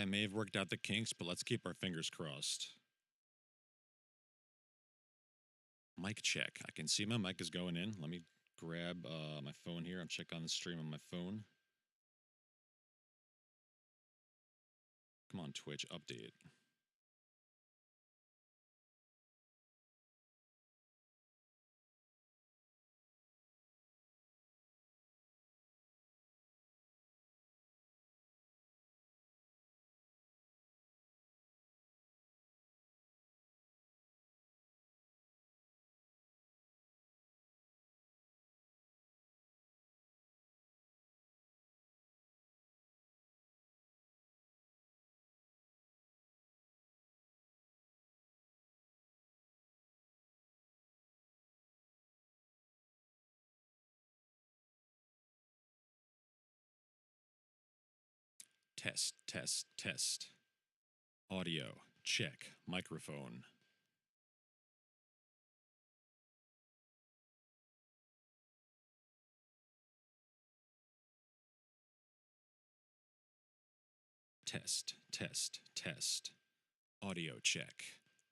I may have worked out the kinks, but let's keep our fingers crossed. Mic check. I can see my mic is going in. Let me grab my phone here. I'm checking on the stream on my phone. Come on, Twitch, update. Test, test, test. Audio, check. Microphone. Test, test, test. Audio check.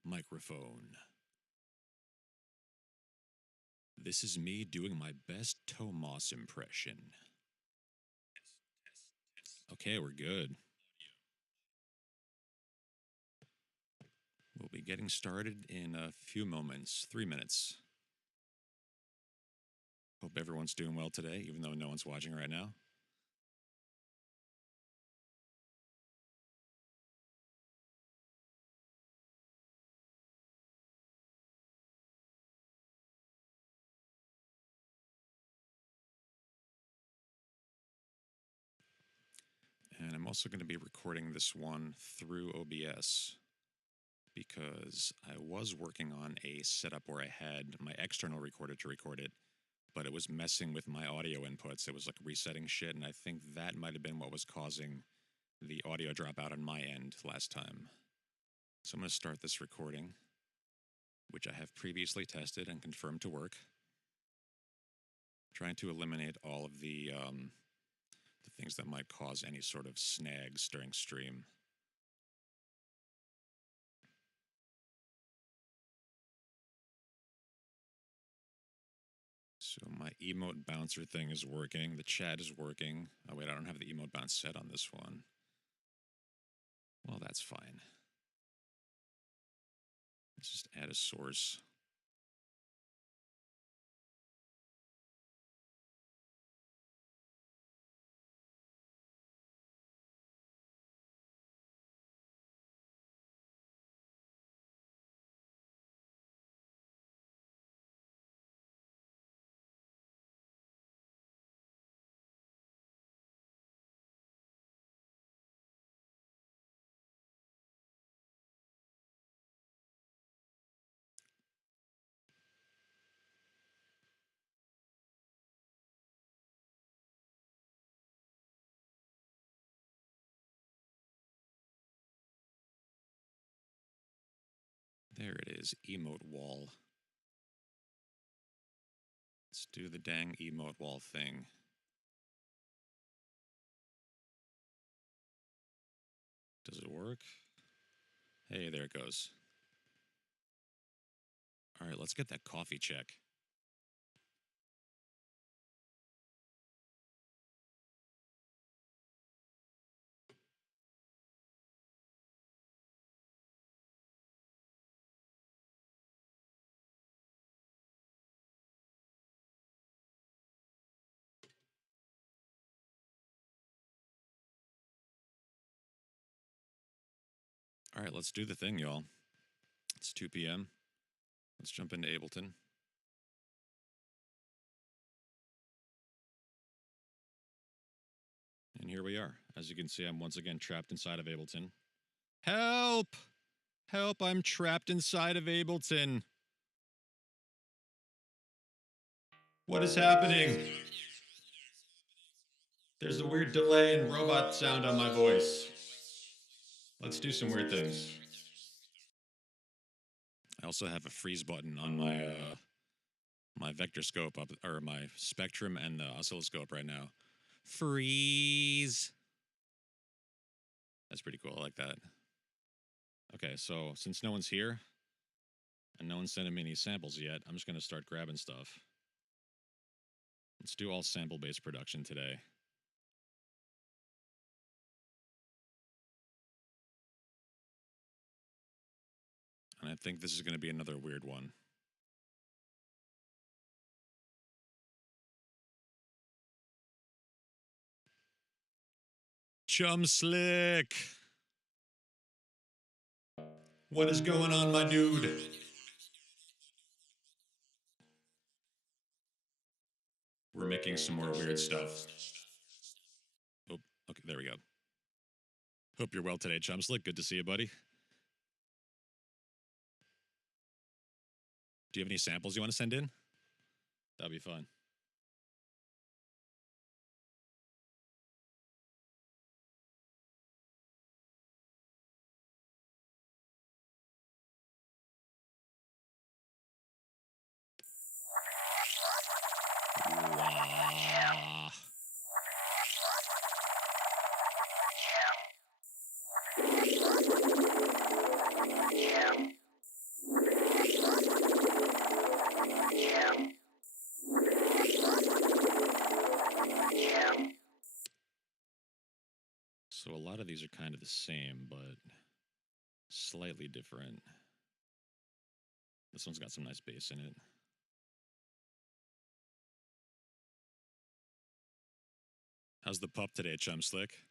Microphone. This is me doing my best Tomas impression. Okay, we're good. We'll be getting started in a few moments, 3 minutes. Hope everyone's doing well today, even though no one's watching right now. And I'm also going to be recording this one through OBS because I was working on a setup where I had my external recorder to record it, but it was messing with my audio inputs. It was like resetting shit, and I think that might have been what was causing the audio dropout on my end last time. So I'm going to start this recording, which I have previously tested and confirmed to work. Trying to eliminate all of the things that might cause any sort of snags during stream. So my emote bouncer thing is working. The chat is working. Oh wait, I don't have the emote bounce set on this one. Well, that's fine. Let's just add a source. There it is, emote wall. Let's do the dang emote wall thing. Does it work? Hey, there it goes. All right, let's get that coffee check. All right, let's do the thing, y'all. It's 2 p.m. Let's jump into Ableton. And here we are. As you can see, I'm once again trapped inside of Ableton. Help! Help, I'm trapped inside of Ableton. What is happening? There's a weird delay and robot sound on my voice. Let's do some weird things. I also have a freeze button on my my vector scope up, or my spectrum and the oscilloscope right now. Freeze. That's pretty cool. I like that. Okay, so since no one's here and no one's sending me any samples yet, I'm just going to start grabbing stuff. Let's do all sample-based production today. And I think this is going to be another weird one. Chum Slick! What is going on, my dude? We're making some more weird stuff. Oh, okay, there we go. Hope you're well today, Chum Slick. Good to see you, buddy. Do you have any samples you want to send in? That'd be fun. Wow. So a lot of these are kind of the same, but slightly different. This one's got some nice bass in it. How's the pup today, Chum Slick?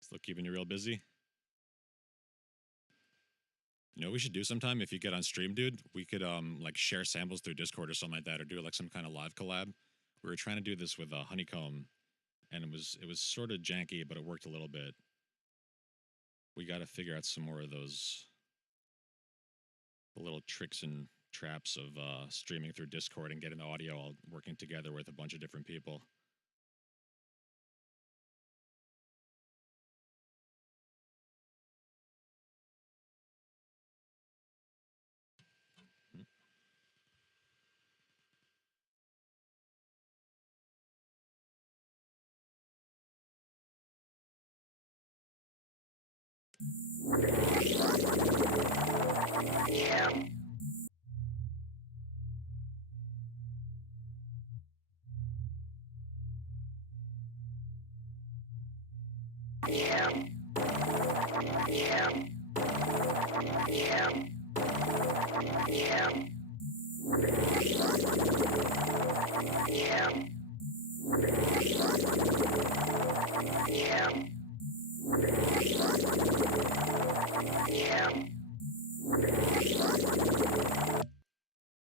Still keeping you real busy? You know what we should do sometime if you get on stream, dude? We could like share samples through Discord or something like that, or do like some kind of live collab. We were trying to do this with Honeycomb, and it was sort of janky, but it worked a little bit. We got to figure out some more of those little tricks and traps of streaming through Discord and getting the audio all working together with a bunch of different people.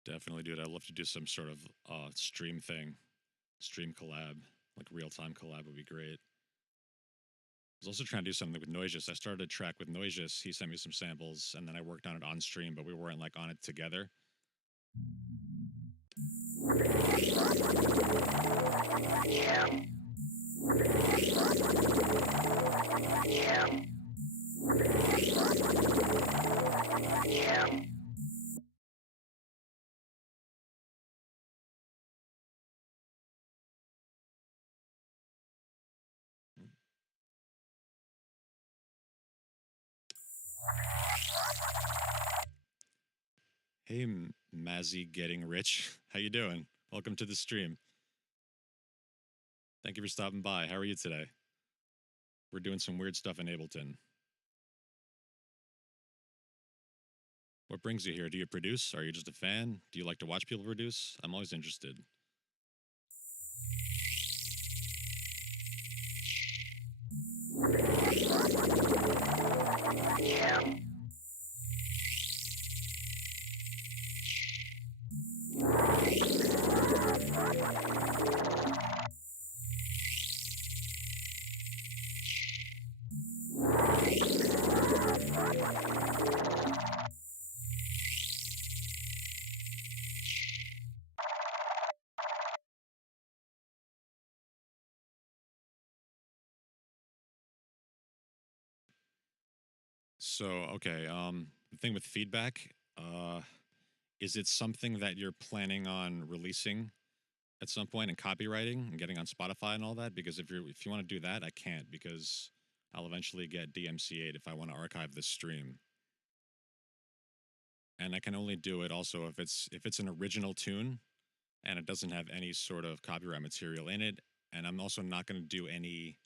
Definitely, dude. I'd love to do some sort of stream thing, stream collab, like real-time collab would be great. I was also trying to do something with Noisius. I started a track with Noisius. He sent me some samples, and then I worked on it on stream, but we weren't like on it together. Hey, Mazzy Getting Rich. How you doing? Welcome to the stream. Thank you for stopping by. How are you today? We're doing some weird stuff in Ableton. What brings you here? Do you produce? Are you just a fan? Do you like to watch people produce? I'm always interested. So, okay, the thing with feedback, is it something that you're planning on releasing at some point in copywriting and getting on Spotify and all that, because if you want to do that, I can't, because I'll eventually get DMCA'd if I want to archive this stream. And I can only do it also if it's an original tune and it doesn't have any sort of copyright material in it. And I'm also not going to do any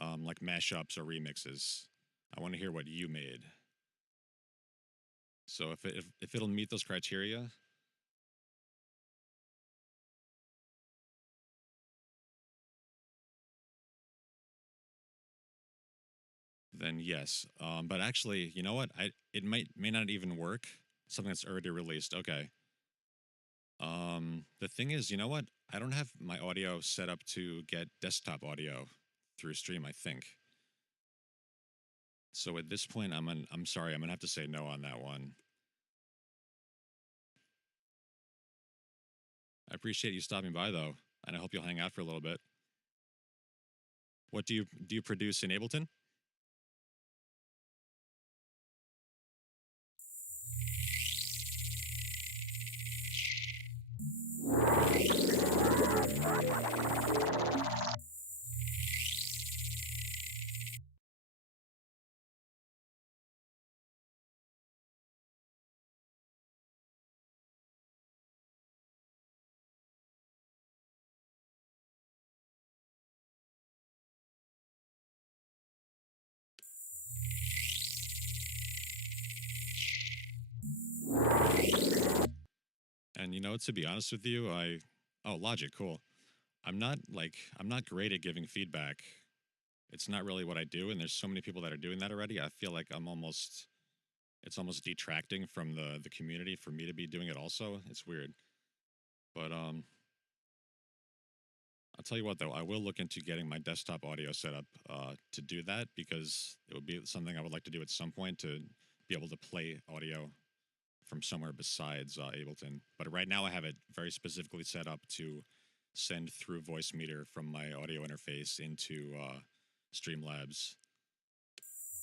like mashups or remixes. I want to hear what you made. So if it'll meet those criteria, then yes. But actually, you know what? It may not even work. Something that's already released. Okay. The thing is, you know what? I don't have my audio set up to get desktop audio through stream, I think. So at this point, I'm sorry, I'm gonna have to say no on that one. I appreciate you stopping by though, and I hope you'll hang out for a little bit. What do you produce in Ableton? And you know, to be honest with you, Logic, cool. I'm not great at giving feedback. It's not really what I do, and there's so many people that are doing that already. I feel like it's almost detracting from the community for me to be doing it also. It's weird. But I'll tell you what though, I will look into getting my desktop audio set up to do that, because it would be something I would like to do at some point, to be able to play audio from somewhere besides Ableton. But right now I have it very specifically set up to send through voice meter from my audio interface into Streamlabs.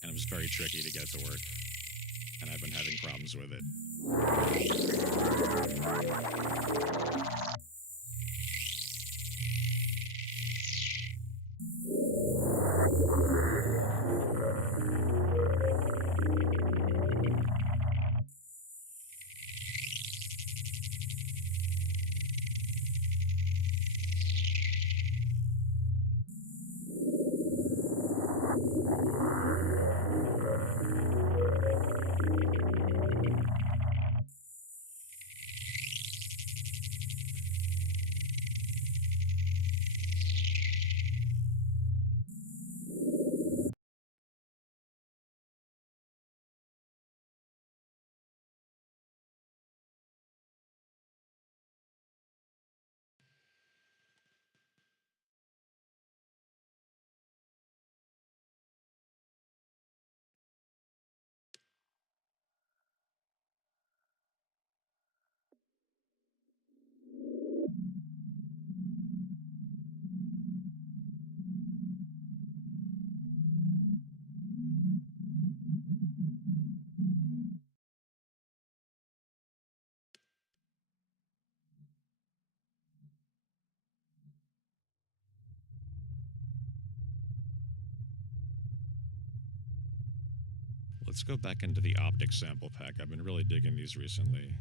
And it was very tricky to get it to work. And I've been having problems with it. Let's go back into the optic sample pack. I've been really digging these recently.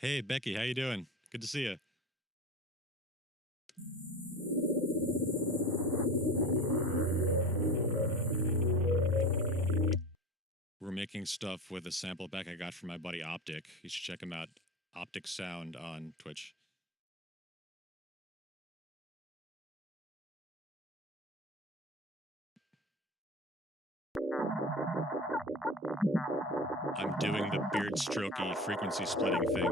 Hey, Becky, how you doing? Good to see you. We're making stuff with a sample pack I got from my buddy Optic. You should check him out. Optic Sound on Twitch. I'm doing the beard strokey frequency splitting thing.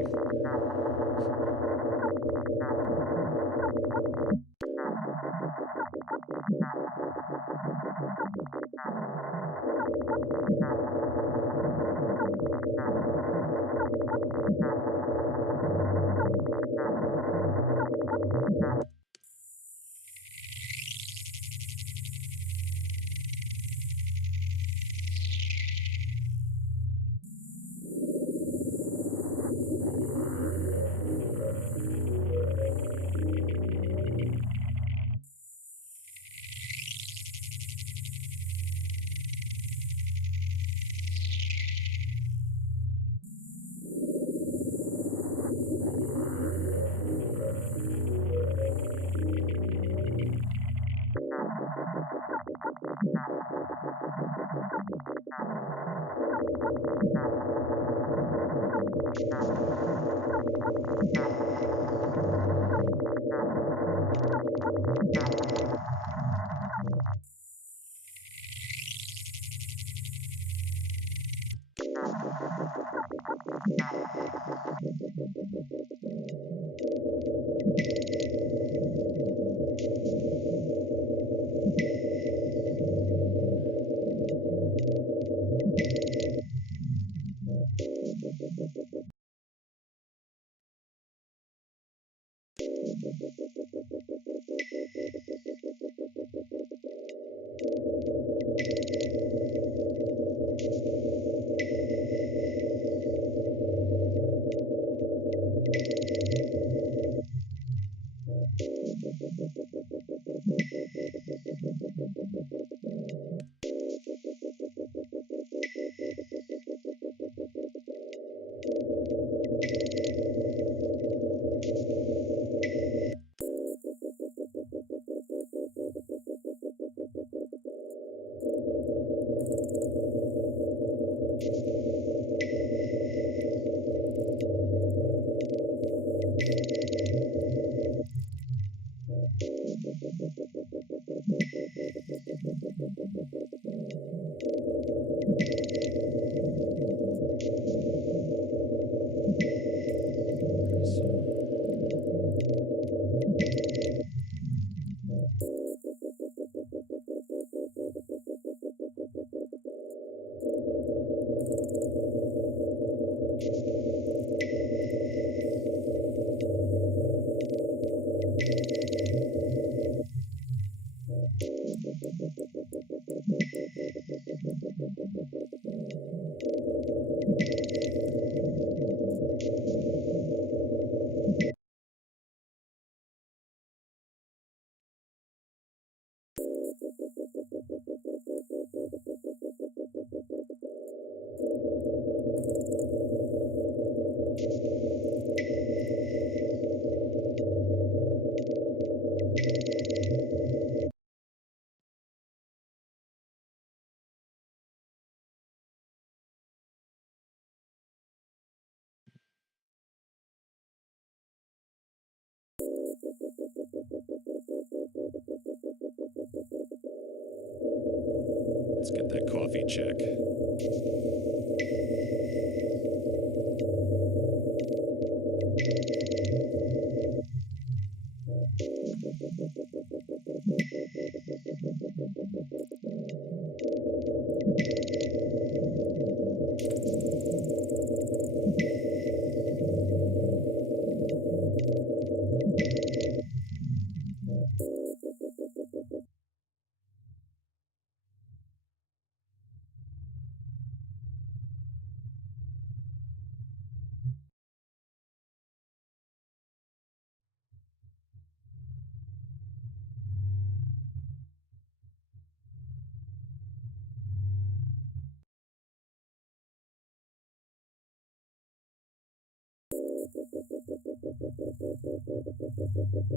Let's get that coffee check.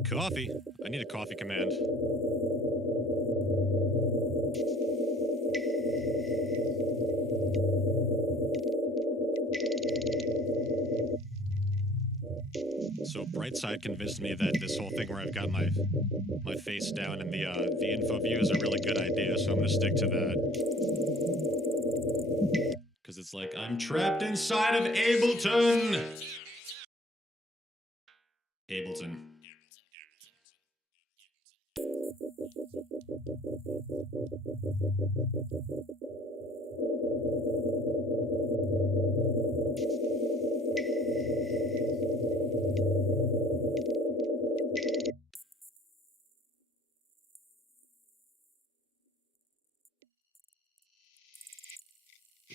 Coffee? I need a coffee command. So Brightside convinced me that this whole thing where I've got my face down in the info view is a really good idea, so I'm gonna stick to that. Because it's like, I'm trapped inside of Ableton! Ableton.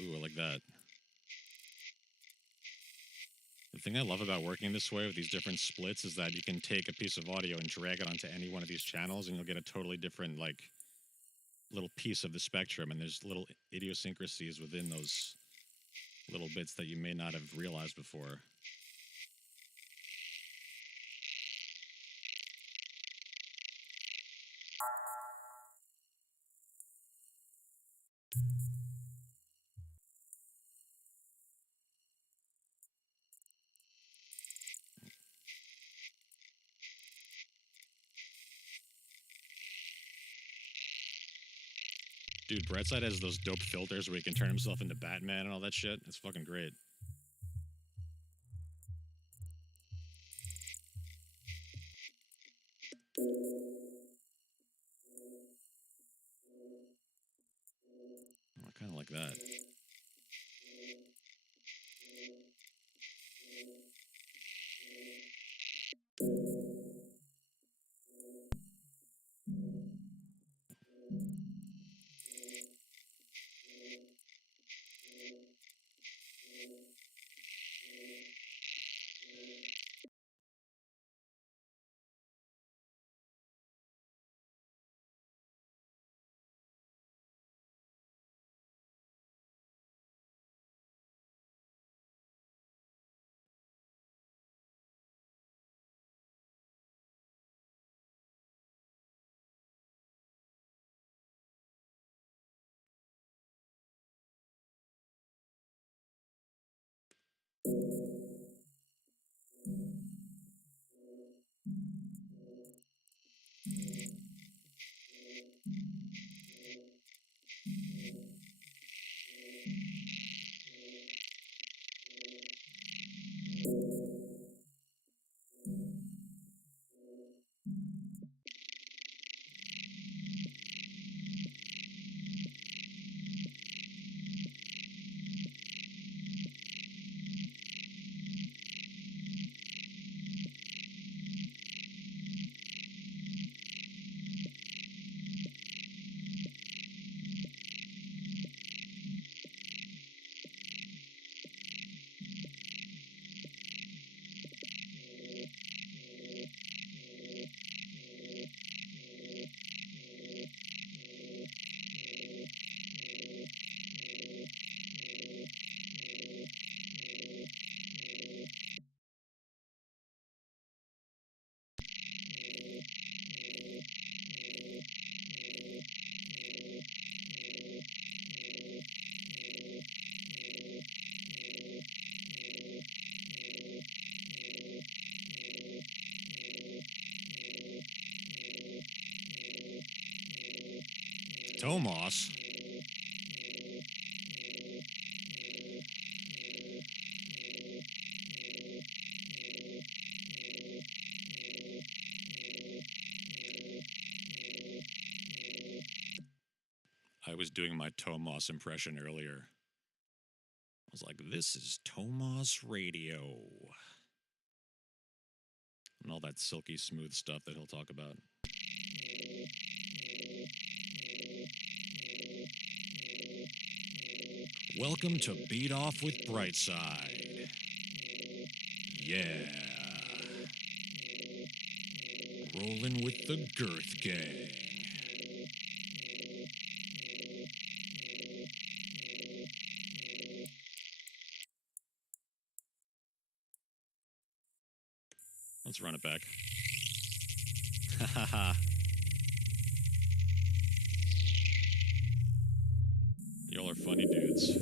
Ooh, I like that. The thing I love about working this way with these different splits is that you can take a piece of audio and drag it onto any one of these channels and you'll get a totally different, like, little piece of the spectrum, and there's little idiosyncrasies within those little bits that you may not have realized before. Dude, Brightside has those dope filters where he can turn himself into Batman and all that shit. It's fucking great. I kind of like that. Tomos. I was doing my Tomos impression earlier. I was like, this is Tomos Radio. And all that silky smooth stuff that he'll talk about. Welcome to Beat Off with Brightside. Yeah. Rolling with the Girth Gang. Let's run it back. Ha ha ha. Y'all are funny dudes.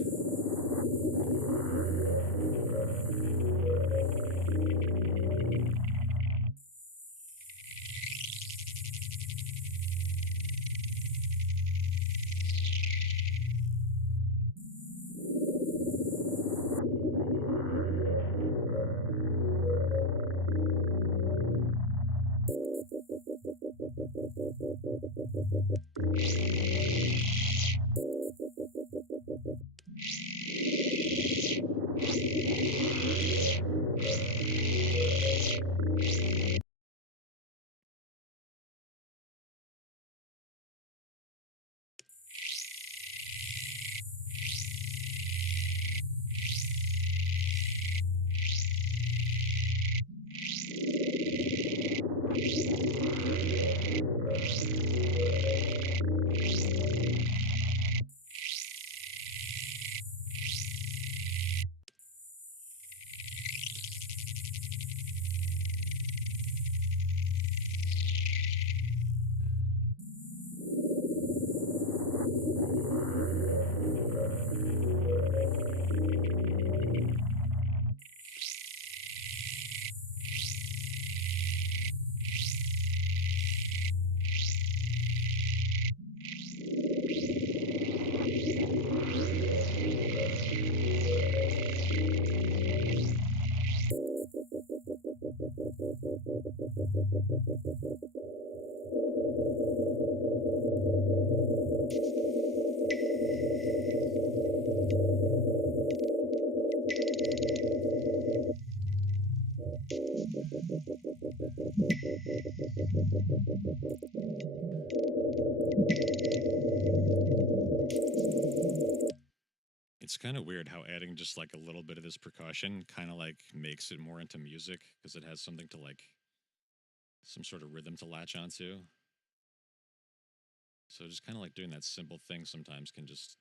It's kind of weird how adding just like a little bit of this percussion kind of like makes it more into music because it has something to like some sort of rhythm to latch onto. So just kind of like doing that simple thing sometimes can just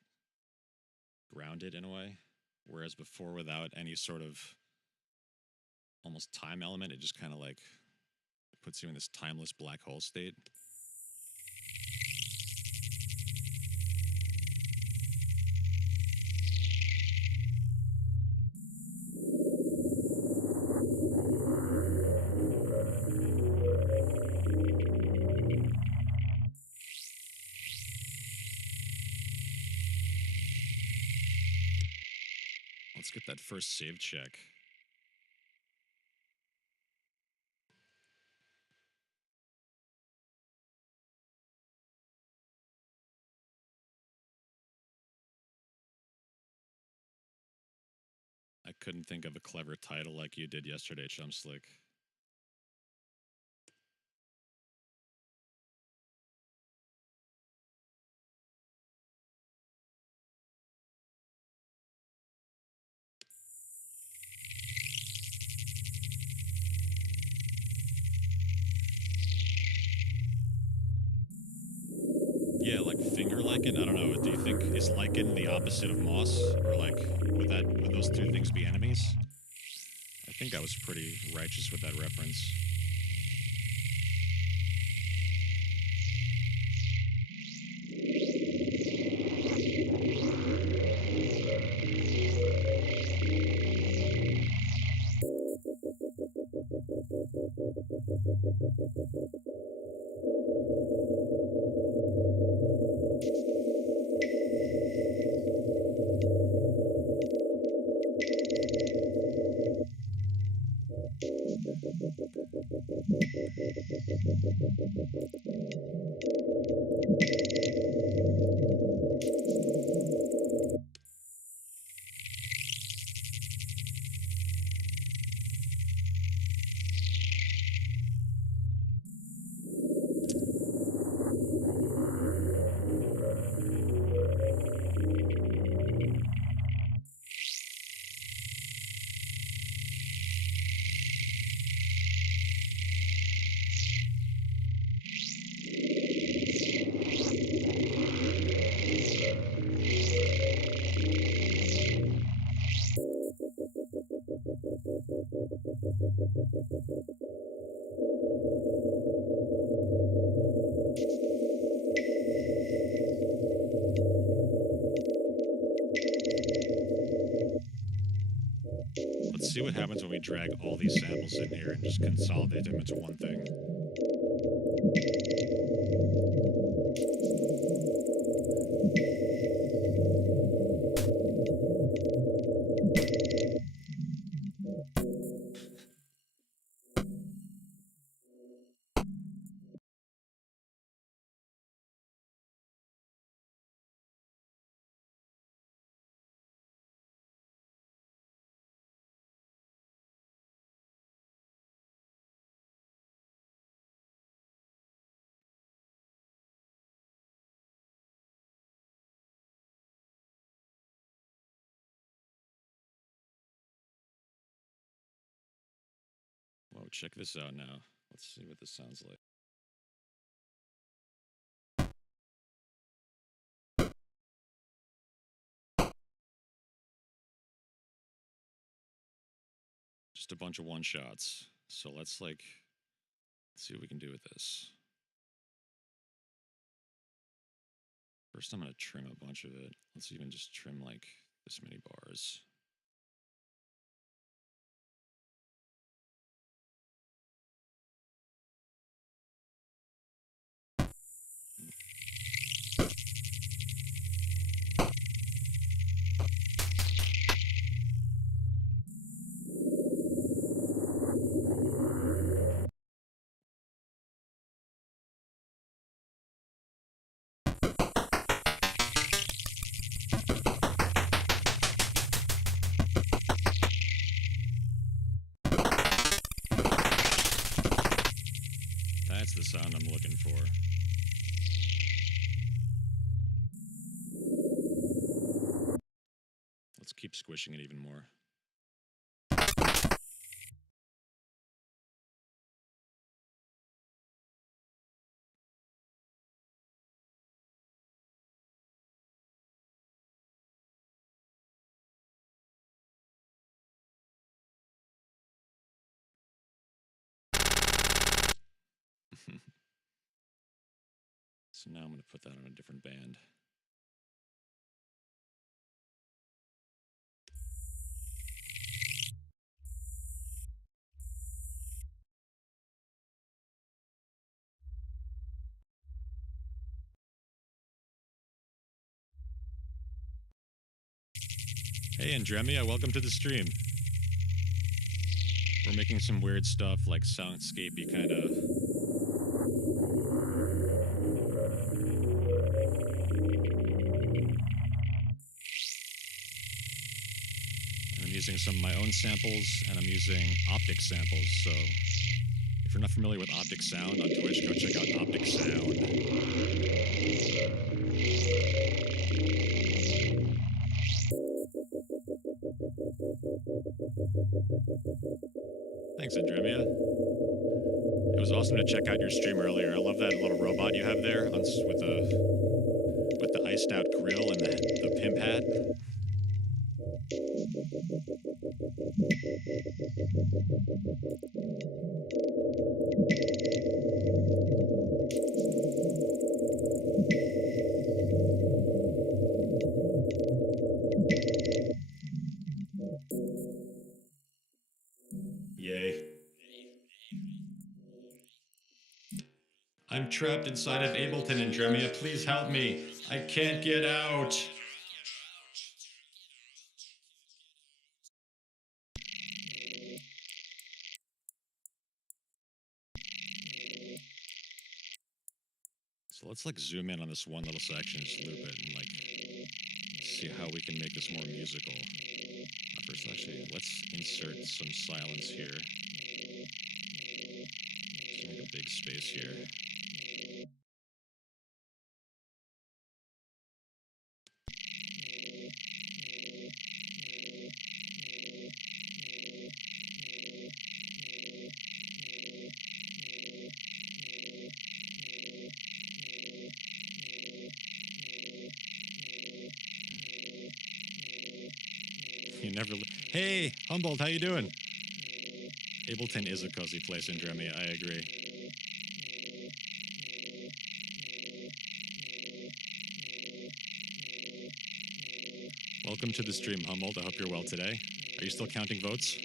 ground it in a way. Whereas before, without any sort of almost time element, it just kind of like puts you in this timeless black hole state. Let's get that first save check. I couldn't think of a clever title like you did yesterday, Chumslick. Yeah, like finger lichen. I don't know. Do you think is lichen the opposite of moss, or like would those two things be enemies? I think I was pretty righteous with that reference. what happens when we drag all these samples in here and just consolidate them into one thing. Whoa, check this out now. Let's see what this sounds like. Just a bunch of one-shots. So let's see what we can do with this. First I'm going to trim a bunch of it. Let's even just trim like this many bars. That's the sound I'm looking for. Let's keep squishing it even more. So now I'm going to put that on a different band. Hey Andremia, welcome to the stream. We're making some weird stuff like soundscapey kind of. I'm using some of my own samples, and I'm using optic samples, so if you're not familiar with optic sound on Twitch, go check out optic sound. Thanks, Andremia. It was awesome to check out your stream earlier. I love that little robot you have there with the iced out grill and the pimp hat. Yay. I'm trapped inside of Ableton, Andremia. Please help me. I can't get out. So let's zoom in on this one little section, just loop it, and see how we can make this more musical. First, actually, let's insert some silence here. Let's make a big space here. You never. Hey, Humboldt, how you doing? Ableton is a cozy place in Dremia, I agree. Welcome to the stream, Humboldt. I hope you're well today. Are you still counting votes?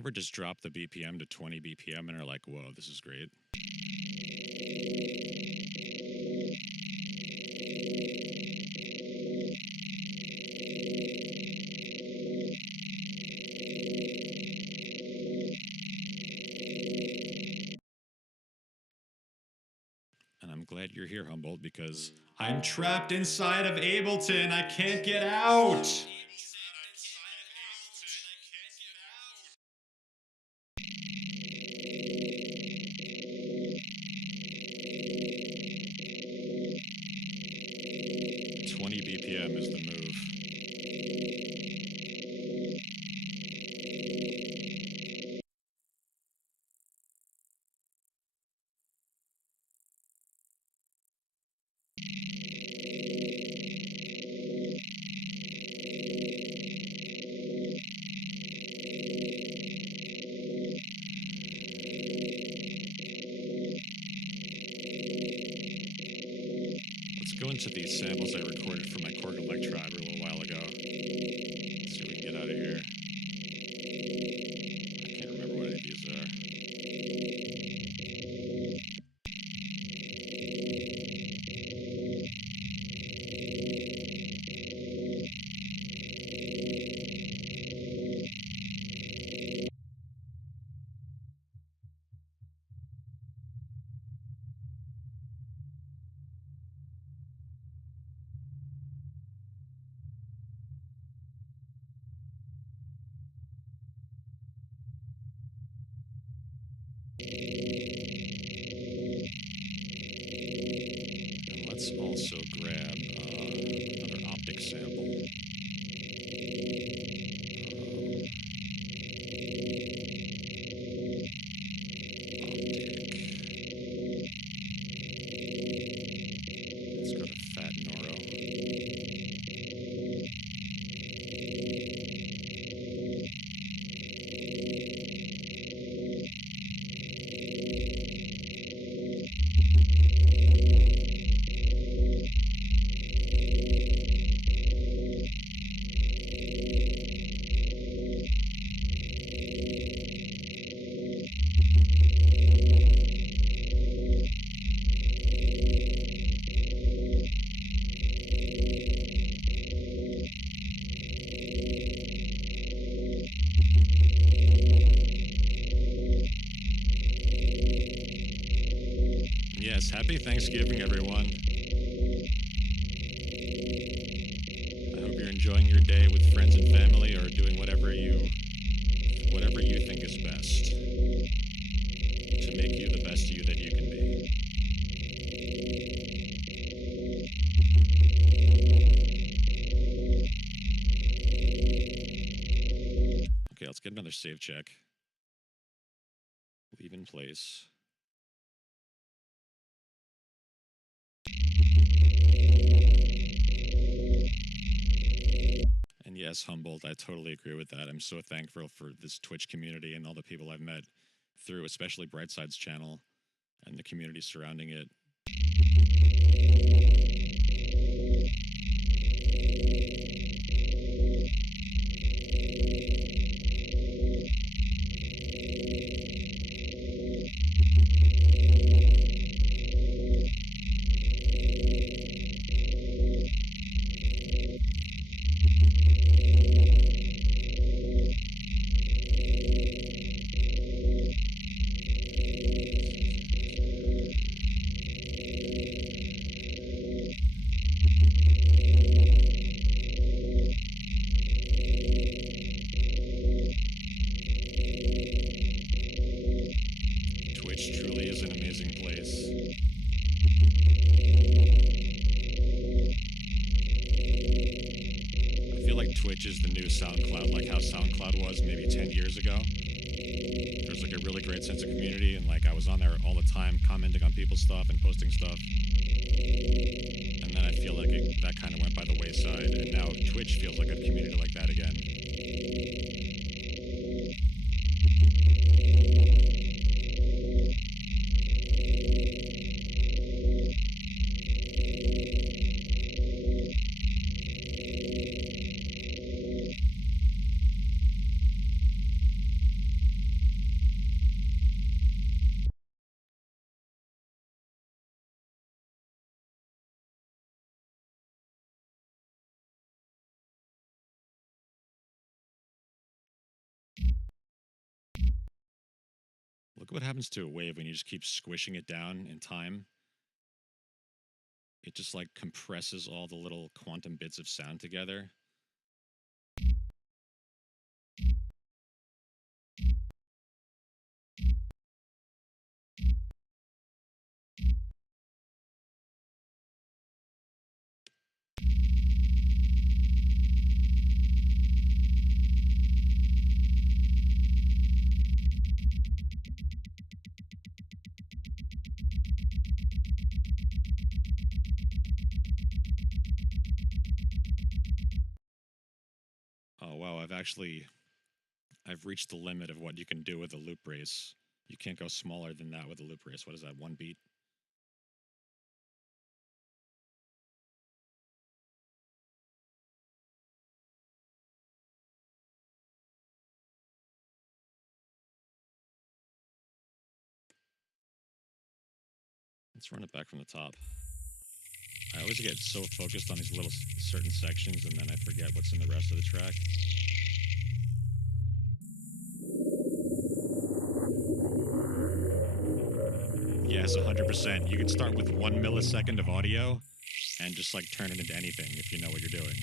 ever just drop the BPM to 20 BPM and are like, whoa, this is great. And I'm glad you're here, Humboldt, because I'm trapped inside of Ableton. I can't get out. BPM is the move. Let's go into these samples I recorded for my Korg Electribe a little while ago. Let's see what we can get out of here. I can't remember what any of these are. And let's also grab another optic sample. Let's go to Fat Noro. Yes, happy Thanksgiving, everyone. I hope you're enjoying your day with friends and family, or doing whatever you think is best to make you the best you that you can be. Okay, let's get another save check. Leave in place. And yes, Humboldt, I totally agree with that. I'm so thankful for this Twitch community and all the people I've met through, especially Brightside's channel and the community surrounding it. Twitch truly is an amazing place. I feel like Twitch is the new SoundCloud, like how SoundCloud was maybe 10 years ago. There's like a really great sense of community, and like I was on there all the time commenting on people's stuff and posting stuff. And then I feel like that kind of went by the wayside, and now Twitch feels like a community like that again. Look what happens to a wave when you just keep squishing it down in time. It just like compresses all the little quantum bits of sound together. Oh wow, I've reached the limit of what you can do with a loop brace. You can't go smaller than that with a loop brace. What is that, 1 beat? Let's run it back from the top. I always get so focused on these little certain sections and then I forget what's in the rest of the track. Yes, 100%. You can start with 1 millisecond of audio and just like turn it into anything if you know what you're doing.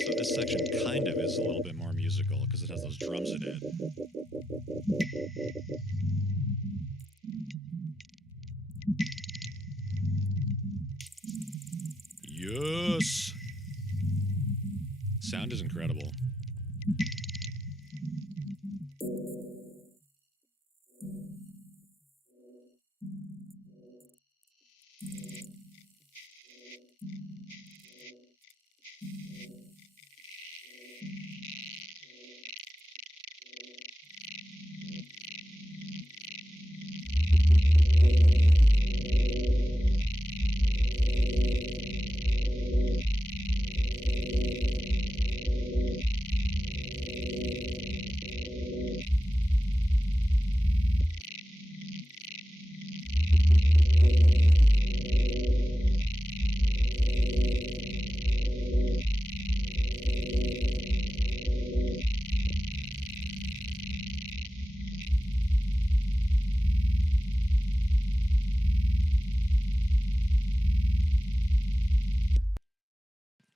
So this section kind of is a little bit more musical because it has those drums in it. Yes! Sound is incredible.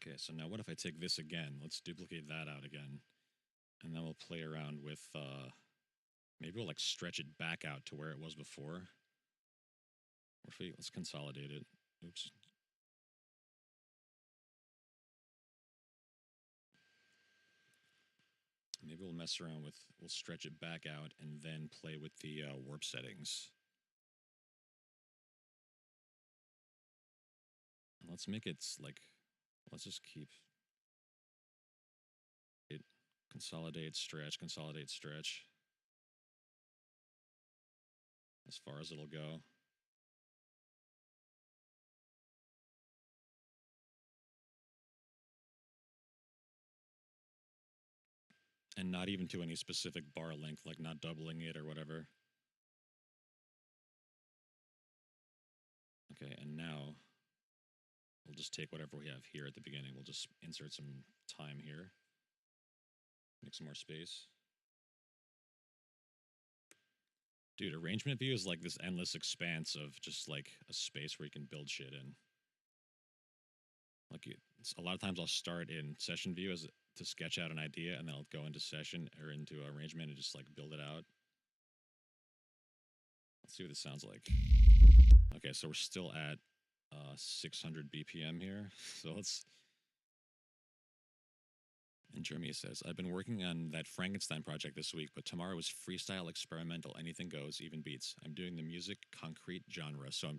Okay, so now what if I take this again? Let's duplicate that out again. And then we'll play around with, maybe we'll like stretch it back out to where it was before. Or if we, let's consolidate it. Oops. Maybe we'll mess around with, we'll stretch it back out and then play with the warp settings. And let's make it like, let's just keep it, consolidate, stretch, as far as it'll go. And not even to any specific bar length, like not doubling it or whatever. Okay, and now we'll just take whatever we have here at the beginning. We'll just insert some time here. Make some more space. Dude, arrangement view is like this endless expanse of just like a space where you can build shit in. Like a lot of times I'll start in session view as to sketch out an idea, and then I'll go into session or into arrangement and just like build it out. Let's see what this sounds like. Okay, so we're still at 600 BPM here. So let's. And Jeremy says, I've been working on that Frankenstein project this week, but tomorrow is freestyle, experimental, anything goes, even beats. I'm doing the music concrete genre, so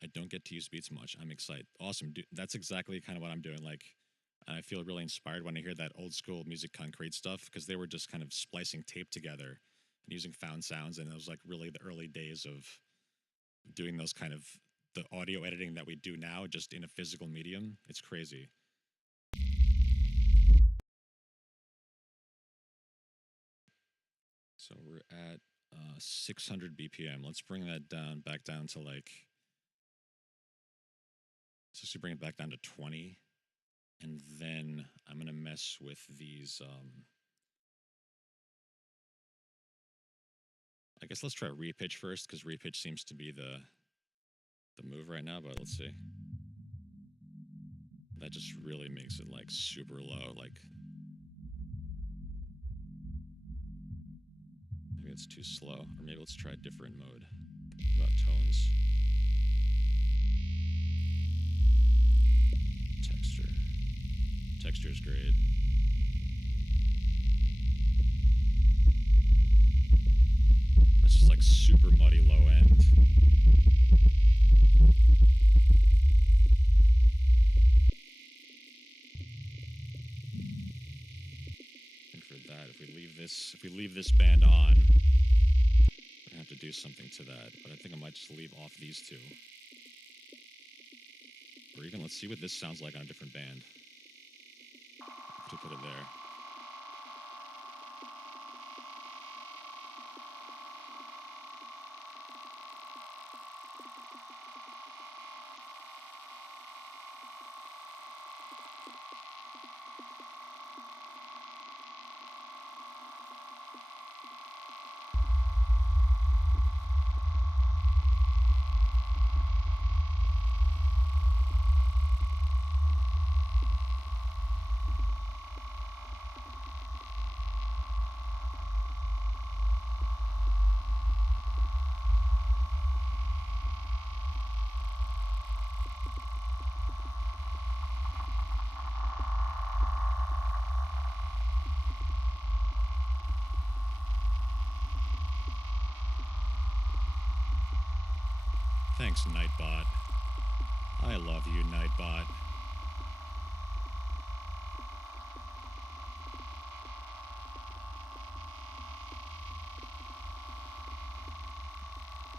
I don't get to use beats much. I'm excited. Awesome. Dude, that's exactly kind of what I'm doing. Like, I feel really inspired when I hear that old school music concrete stuff because they were just kind of splicing tape together and using found sounds. And it was like really the early days of doing those kind of the audio editing that we do now, just in a physical medium. It's crazy. So we're at 600 BPM. Let's bring that down, back down to like, let's actually bring it back down to 20. And then I'm going to mess with these, I guess let's try repitch first, because repitch seems to be the move right now, but let's see. That just really makes it like super low, like maybe it's too slow, or maybe let's try a different mode. What about tones? Texture. Texture is great. That's just like super muddy low end. If we leave this band on, we're gonna have to do something to that. But I think I might just leave off these two, or even let's see what this sounds like on a different band. To put it there. Thanks, Nightbot. I love you, Nightbot.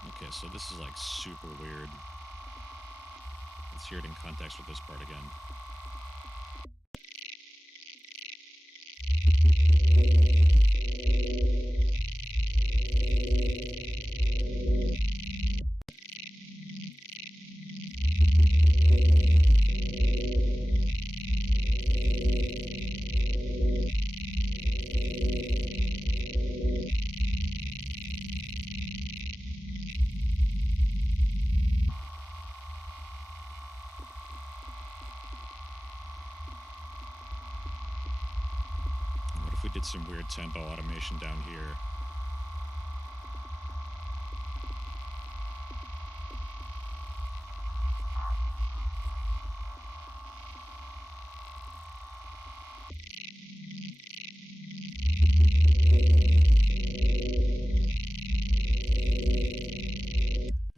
Okay, so this is like super weird. Let's hear it in context with this part again. We did some weird tempo automation down here.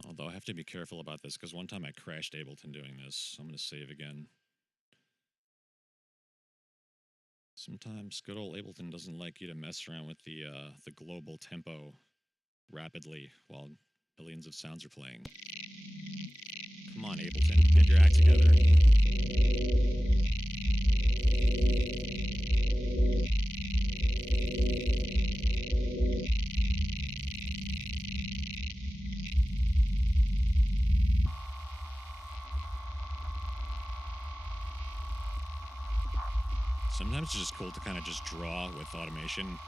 Although I have to be careful about this, because one time I crashed Ableton doing this, so I'm going to save again. Sometimes good old Ableton doesn't like you to mess around with the global tempo rapidly while billions of sounds are playing. Come on, Ableton, get your act together. Sometimes it's just cool to kind of just draw with automation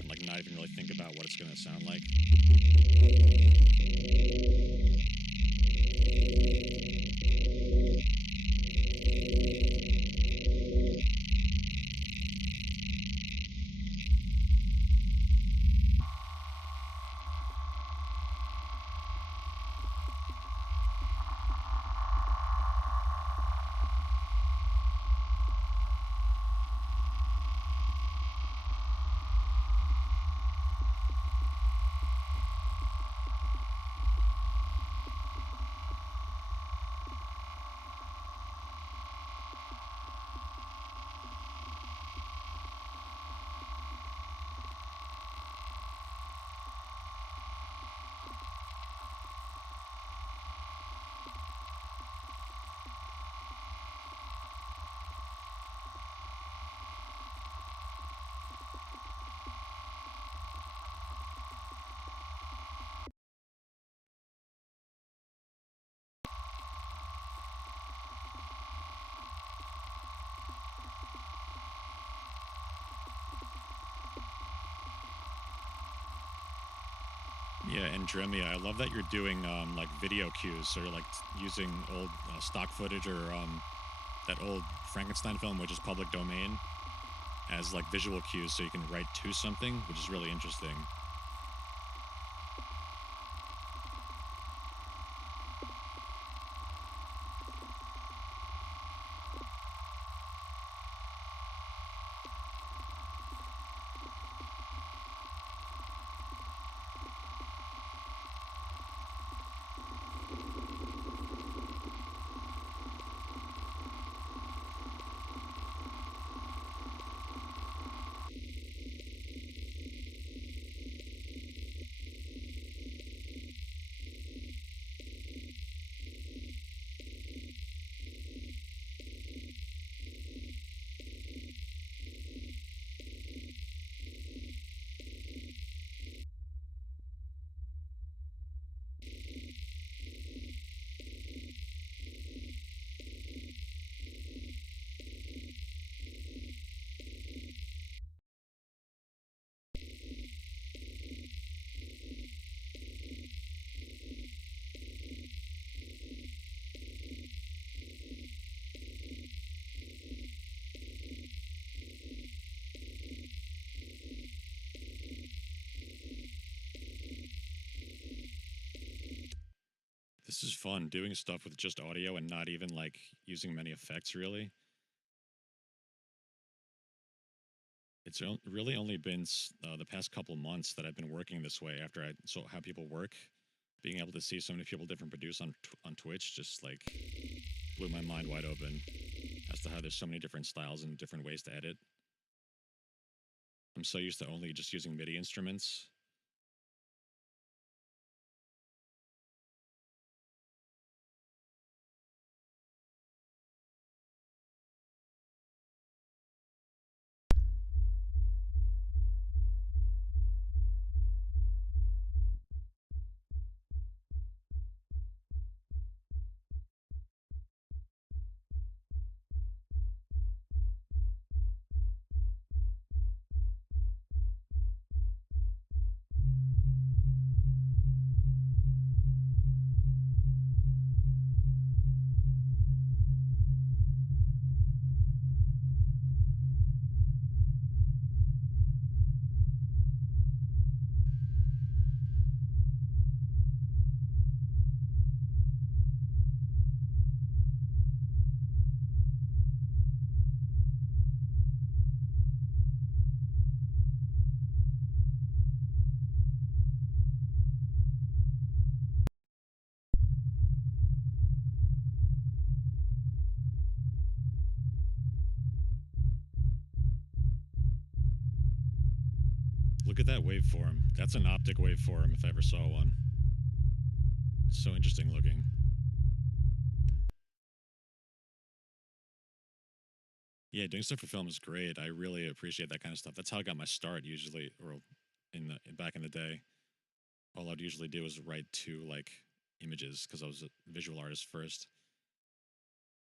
and like not even really think about what it's going to sound like. Yeah, and Dremia, I love that you're doing like video cues, so you're like using old stock footage or that old Frankenstein film, which is public domain, as like visual cues, so you can write to something, which is really interesting. This is fun, doing stuff with just audio and not even like using many effects, really. It's really only been the past couple months that I've been working this way after I saw how people work. Being able to see so many people different produce on Twitch just like blew my mind wide open as to how there's so many different styles and different ways to edit. I'm so used to only just using MIDI instruments. Look at that waveform. That's an optic waveform if I ever saw one. So interesting looking. Yeah, doing stuff for film is great. I really appreciate that kind of stuff. That's how I got my start usually, or back in the day. All I'd usually do was write to like images because I was a visual artist first.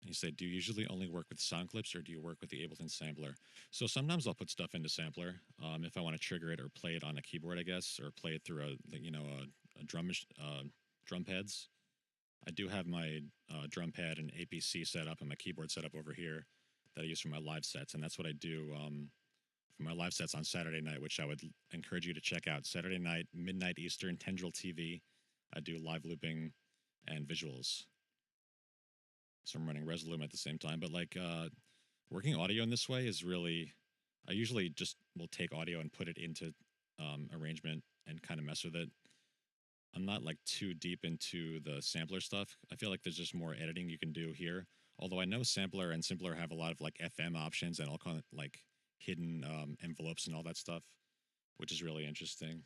And he said, "Do you usually only work with sound clips, or do you work with the Ableton sampler?" So sometimes I'll put stuff into sampler if I want to trigger it or play it on a keyboard, I guess, or play it through a drum pads. I do have my drum pad and APC set up and my keyboard set up over here that I use for my live sets, and that's what I do for my live sets on Saturday night, which I would encourage you to check out. Saturday night, midnight Eastern, Tendril TV. I do live looping and visuals. So I'm running Resolume at the same time. But like working audio in this way is really, I usually just will take audio and put it into arrangement and kind of mess with it. I'm not like too deep into the sampler stuff. I feel like there's just more editing you can do here. Although I know sampler and simpler have a lot of like FM options and all kind of like hidden envelopes and all that stuff, which is really interesting.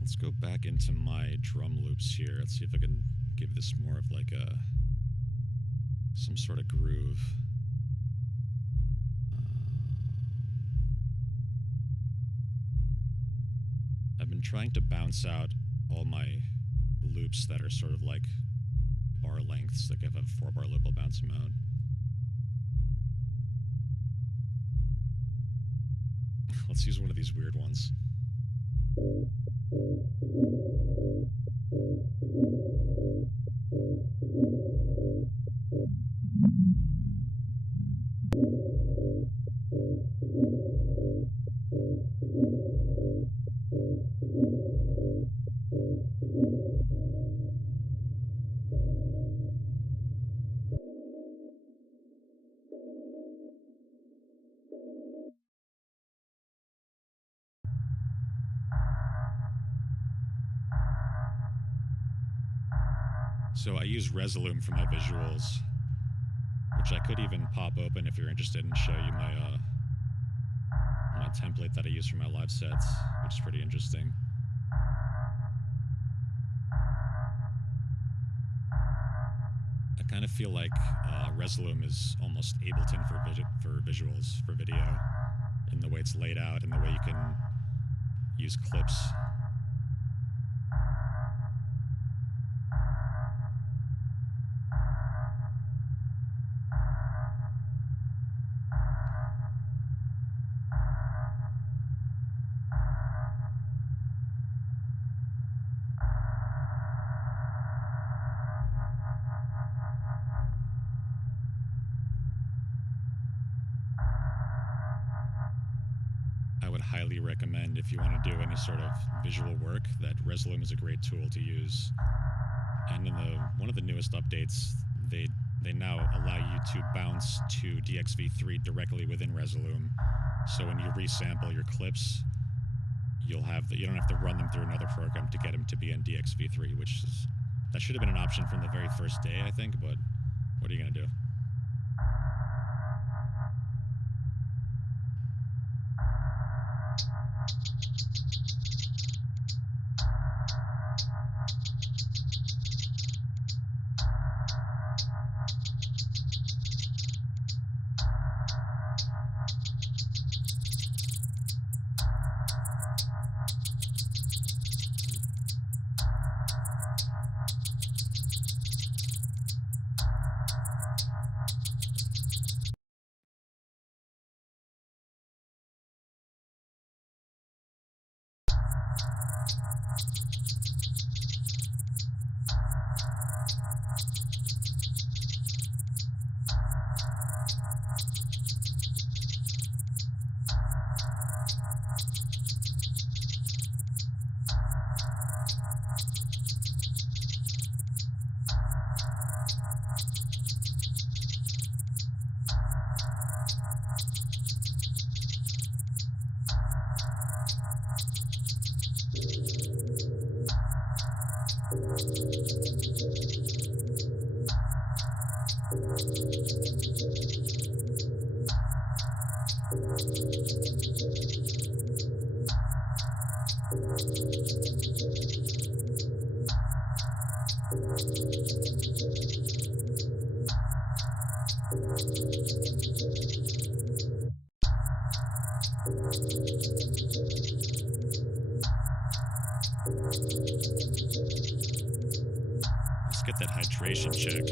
Let's go back into my drum loops here. Let's see if I can give this more of like a some sort of groove. I've been trying to bounce out all my loops that are sort of like bar lengths. Like if I have a 4-bar loop, I'll bounce them out. Let's use one of these weird ones. So I use Resolume for my visuals, which I could even pop open if you're interested and show you my my template that I use for my live sets, which is pretty interesting. I kind of feel like Resolume is almost Ableton for visuals, for video, in the way it's laid out and the way you can use clips. I would highly recommend, if you want to do any sort of visual work, that Resolume is a great tool to use. And in one of the newest updates, they now allow you to bounce to DXV3 directly within Resolume. So when you resample your clips, you don't have to run them through another program to get them to be in DXV3, that should have been an option from the very first day, I think, but what are you going to do? Let's get that hydration check.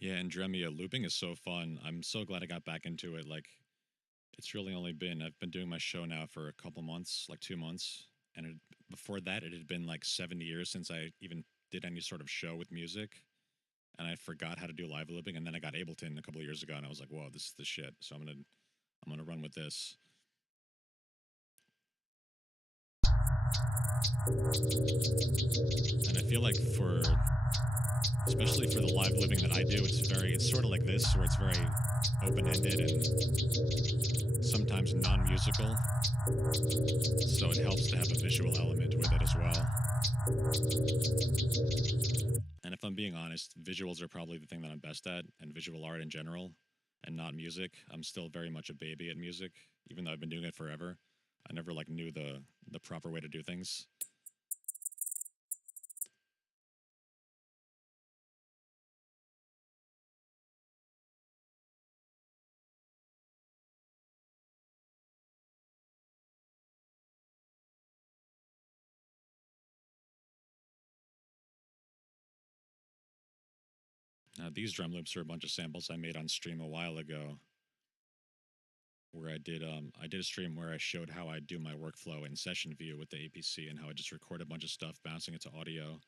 Yeah, and Dremia, looping is so fun. I'm so glad I got back into it. Like, it's really only been, I've been doing my show now for a couple months, like 2 months. And before that, it had been like 7 years since I even did any sort of show with music. And I forgot how to do live looping. And then I got Ableton a couple of years ago, and I was like, whoa, this is the shit. So I'm gonna run with this. And I feel like for especially for the live living that I do, it's sort of like this, where it's very open-ended and sometimes non-musical, so it helps to have a visual element with it as well. And if I'm being honest, visuals are probably the thing that I'm best at, and visual art in general, and not music. I'm still very much a baby at music, even though I've been doing it forever. I never like knew the proper way to do things. Now, these drum loops are a bunch of samples I made on stream a while ago, where I did a stream where I showed how I do my workflow in session view with the APC and how I just record a bunch of stuff, bouncing it to audio.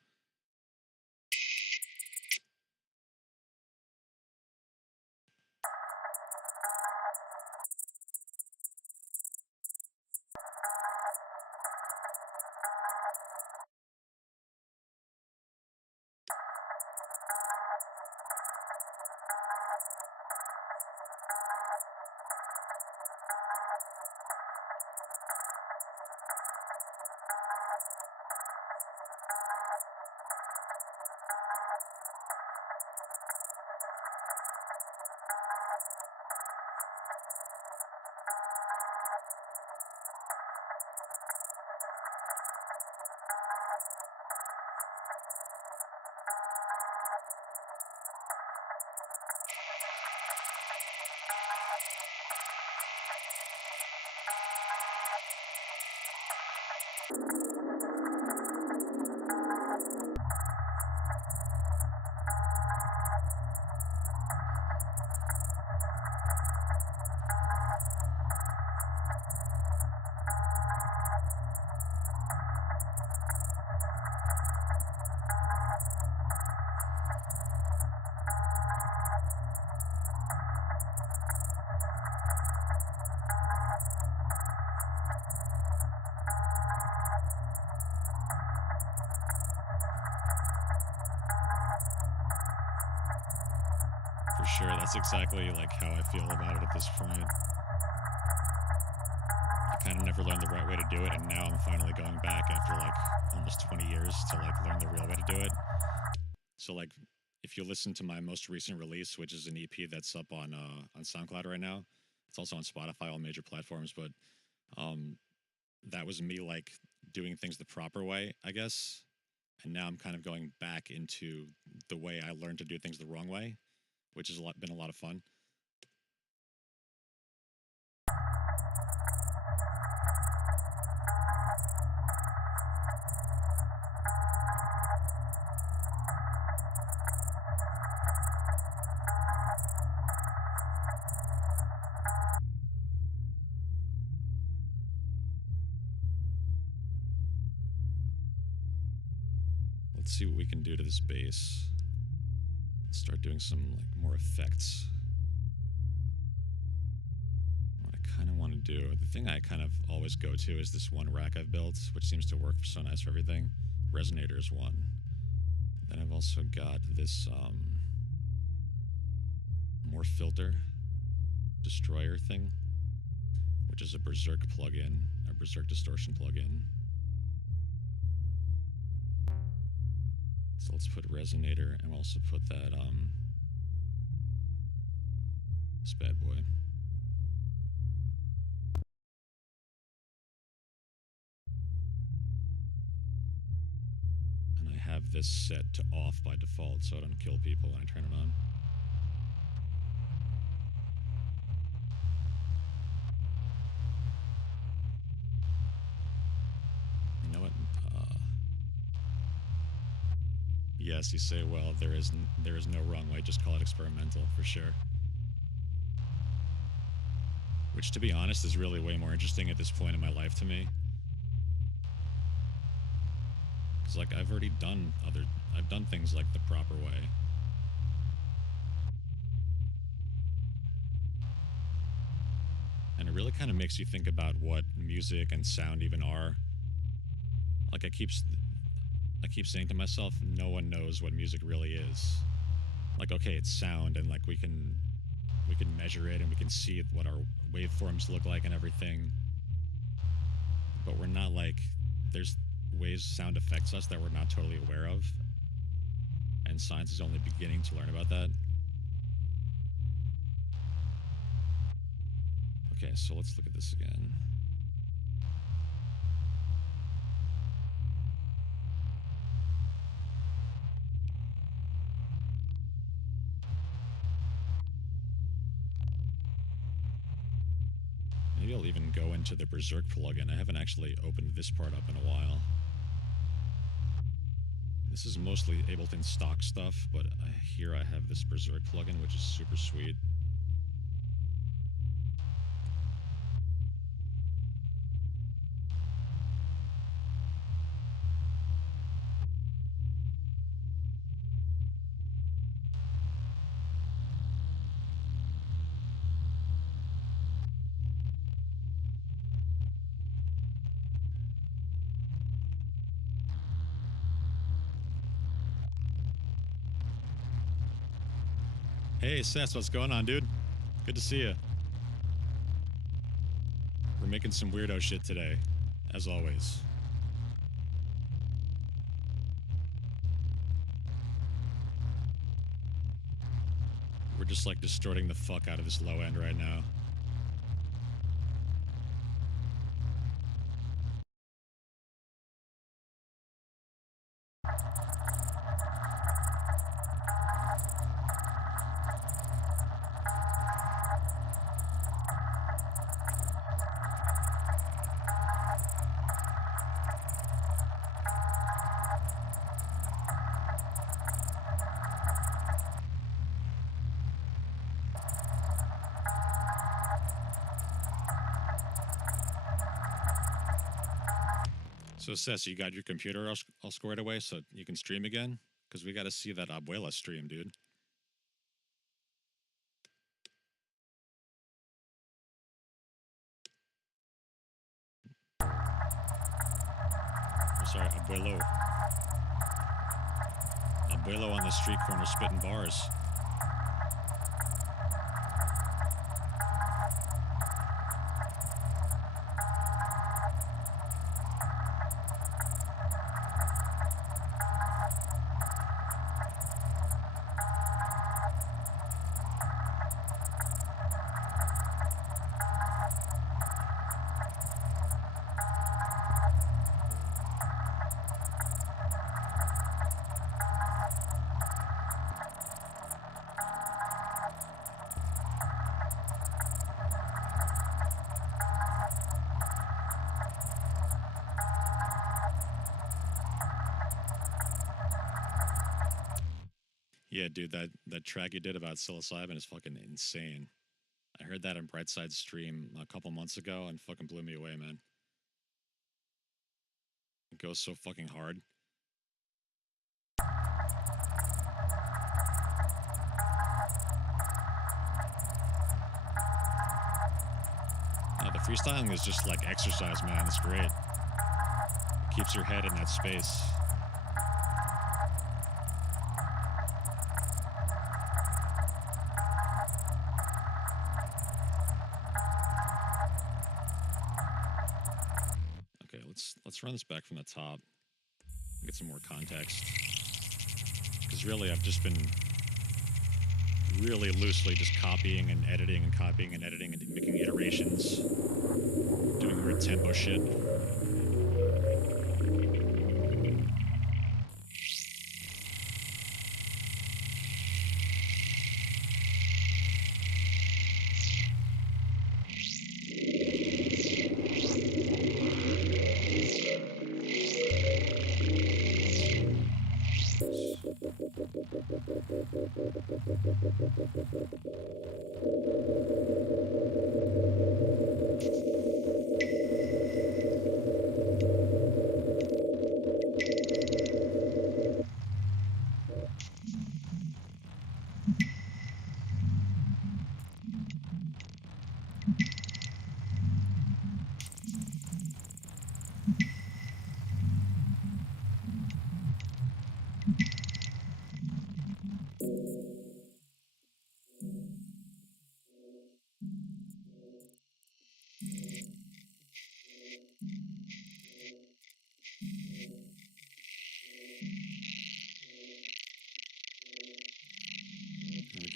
For sure, that's exactly like how I feel about it at this point. I kind of never learned the right way to do it, and now I'm finally going back after like almost 20 years to like learn the real way to do it. So like, if you listen to my most recent release, which is an EP that's up on SoundCloud right now, it's also on Spotify, all major platforms. But that was me like doing things the proper way, I guess. And now I'm kind of going back into the way I learned to do things the wrong way, which has been a lot of fun. Let's see what we can do to this bass. Let's start doing some like more effects. What I kind of want to do, the thing I kind of always go to is this one rack I've built, which seems to work so nice for everything. Resonator is one. Then I've also got this more filter destroyer thing, which is a Berserk plugin, a Berserk distortion plugin. So let's put Resonator, and we'll also put that, this bad boy. And I have this set to off by default so I don't kill people when I turn it on. You know what? Yes, you say, well, there is no wrong way, just call it experimental, for sure. Which, to be honest, is really way more interesting at this point in my life to me. Because, like, I've done things, like, the proper way. And it really kind of makes you think about what music and sound even are. Like, I keep saying to myself, no one knows what music really is. Like, okay, it's sound, and like we can measure it, and we can see what our waveforms look like and everything. But we're not like, there's ways sound affects us that we're not totally aware of, and science is only beginning to learn about that. Okay, so let's look at this again. Maybe I'll even go into the Berserk plugin. I haven't actually opened this part up in a while. This is mostly Ableton stock stuff, but here I have this Berserk plugin, which is super sweet. Hey, Sess, what's going on, dude? Good to see you. We're making some weirdo shit today, as always. We're just like distorting the fuck out of this low end right now. So, Sess, you got your computer all squared away so you can stream again? Because we got to see that Abuela stream, dude. Oh, sorry, Abuelo. Abuelo on the street corner spitting bars. Yeah, dude, that track you did about psilocybin is fucking insane. I heard that on Brightside's stream a couple months ago and fucking blew me away, man. It goes so fucking hard. The freestyling is just like exercise, man. It's great. It keeps your head in that space. Okay, let's run this back from the top. Get some more context. Because really, I've just been really loosely just copying and editing and copying and editing and making iterations, doing weird tempo shit.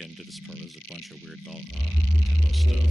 get into this part. There's a bunch of weird tempo stuff.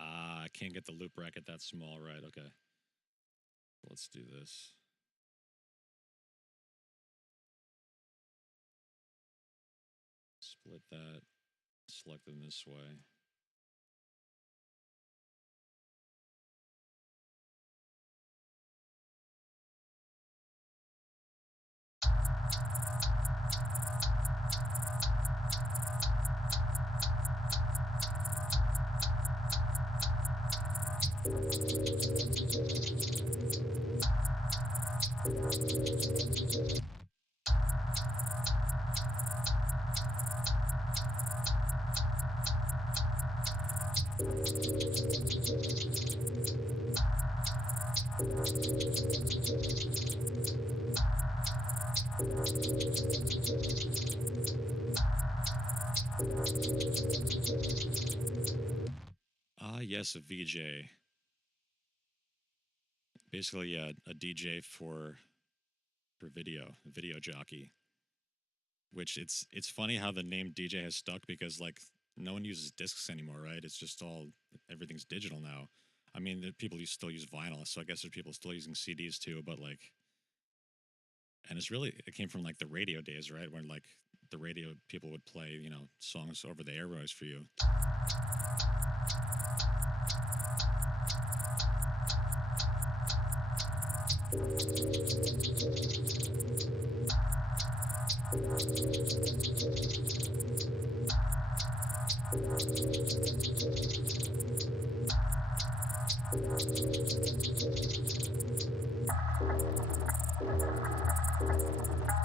I can't get the loop bracket that small, right? Okay. Let's do this. Split that, select them this way. Yes, a VJ. Basically, a DJ for video jockey. Which it's funny how the name DJ has stuck because like no one uses discs anymore, right? It's just everything's digital now. I mean, people still use vinyl, so I guess there's people still using CDs too. But like, and it came from like the radio days, right? When like the radio people would play, songs over the airwaves for you.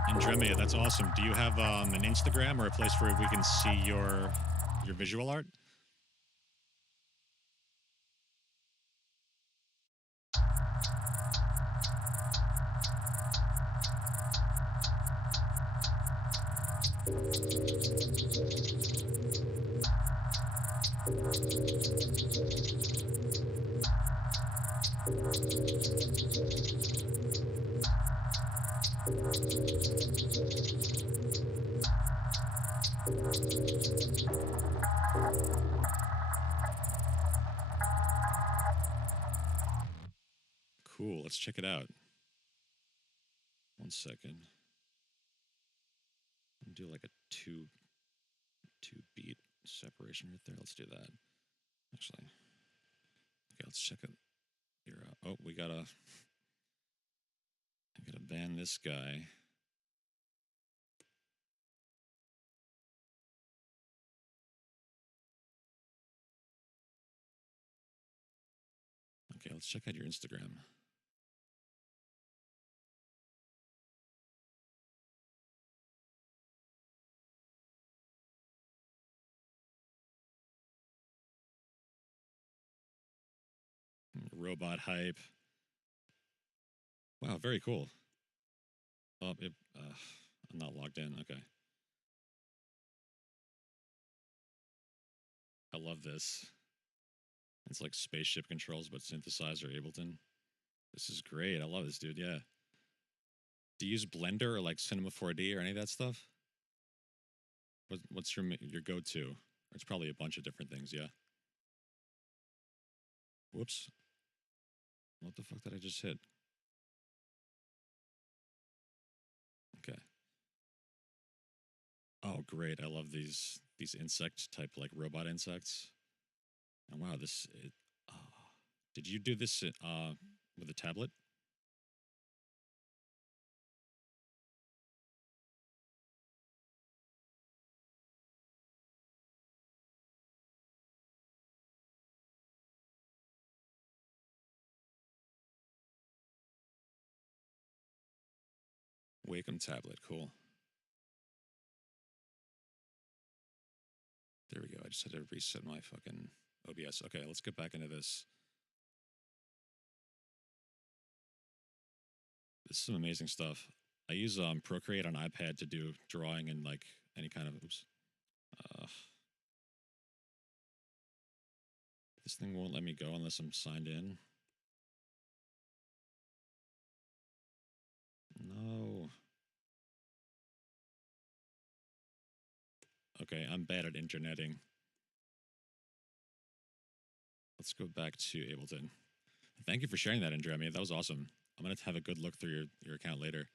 Andremia, that's awesome. Do you have an Instagram or a place where we can see your visual art? Cool, let's check it out. 1 second. Do like a two beat separation right there. Let's do that. Actually, okay, let's check it here out. Oh, I gotta ban this guy. Okay, let's check out your Instagram. Robot hype. Wow, very cool. Oh, I'm not logged in. Okay. I love this. It's like spaceship controls, but synthesizer Ableton. This is great. I love this, dude. Yeah. Do you use Blender or like Cinema 4D or any of that stuff? What's your go-to? It's probably a bunch of different things, yeah. Whoops. What the fuck did I just hit? Okay. Oh, great. I love these insect type, like robot insects. And wow, did you do this with a tablet? Wacom tablet, cool. There we go. I just had to reset my fucking OBS. Okay, let's get back into this. This is some amazing stuff. I use Procreate on iPad to do drawing and like any kind of this thing won't let me go unless I'm signed in. No. Okay, I'm bad at interneting. Let's go back to Ableton. Thank you for sharing that, Andremia. That was awesome. I'm going to have a good look through your account later.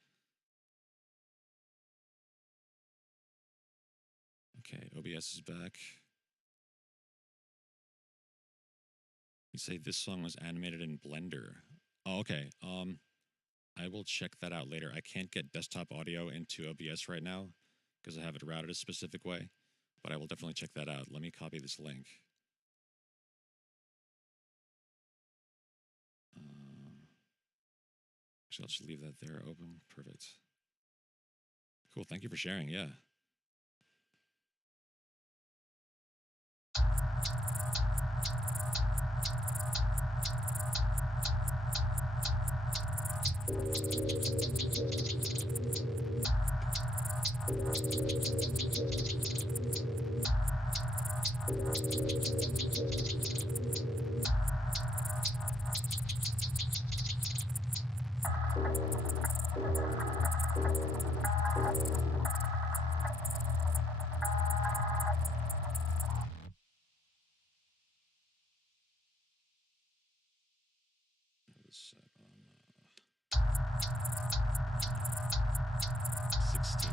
Okay, OBS is back. You say this song was animated in Blender. Oh, okay. I will check that out later. I can't get desktop audio into OBS right now because I have it routed a specific way, but I will definitely check that out. Let me copy this link. Actually, I'll just leave that there open. Perfect. Cool. Thank you for sharing. Yeah. Set on 16.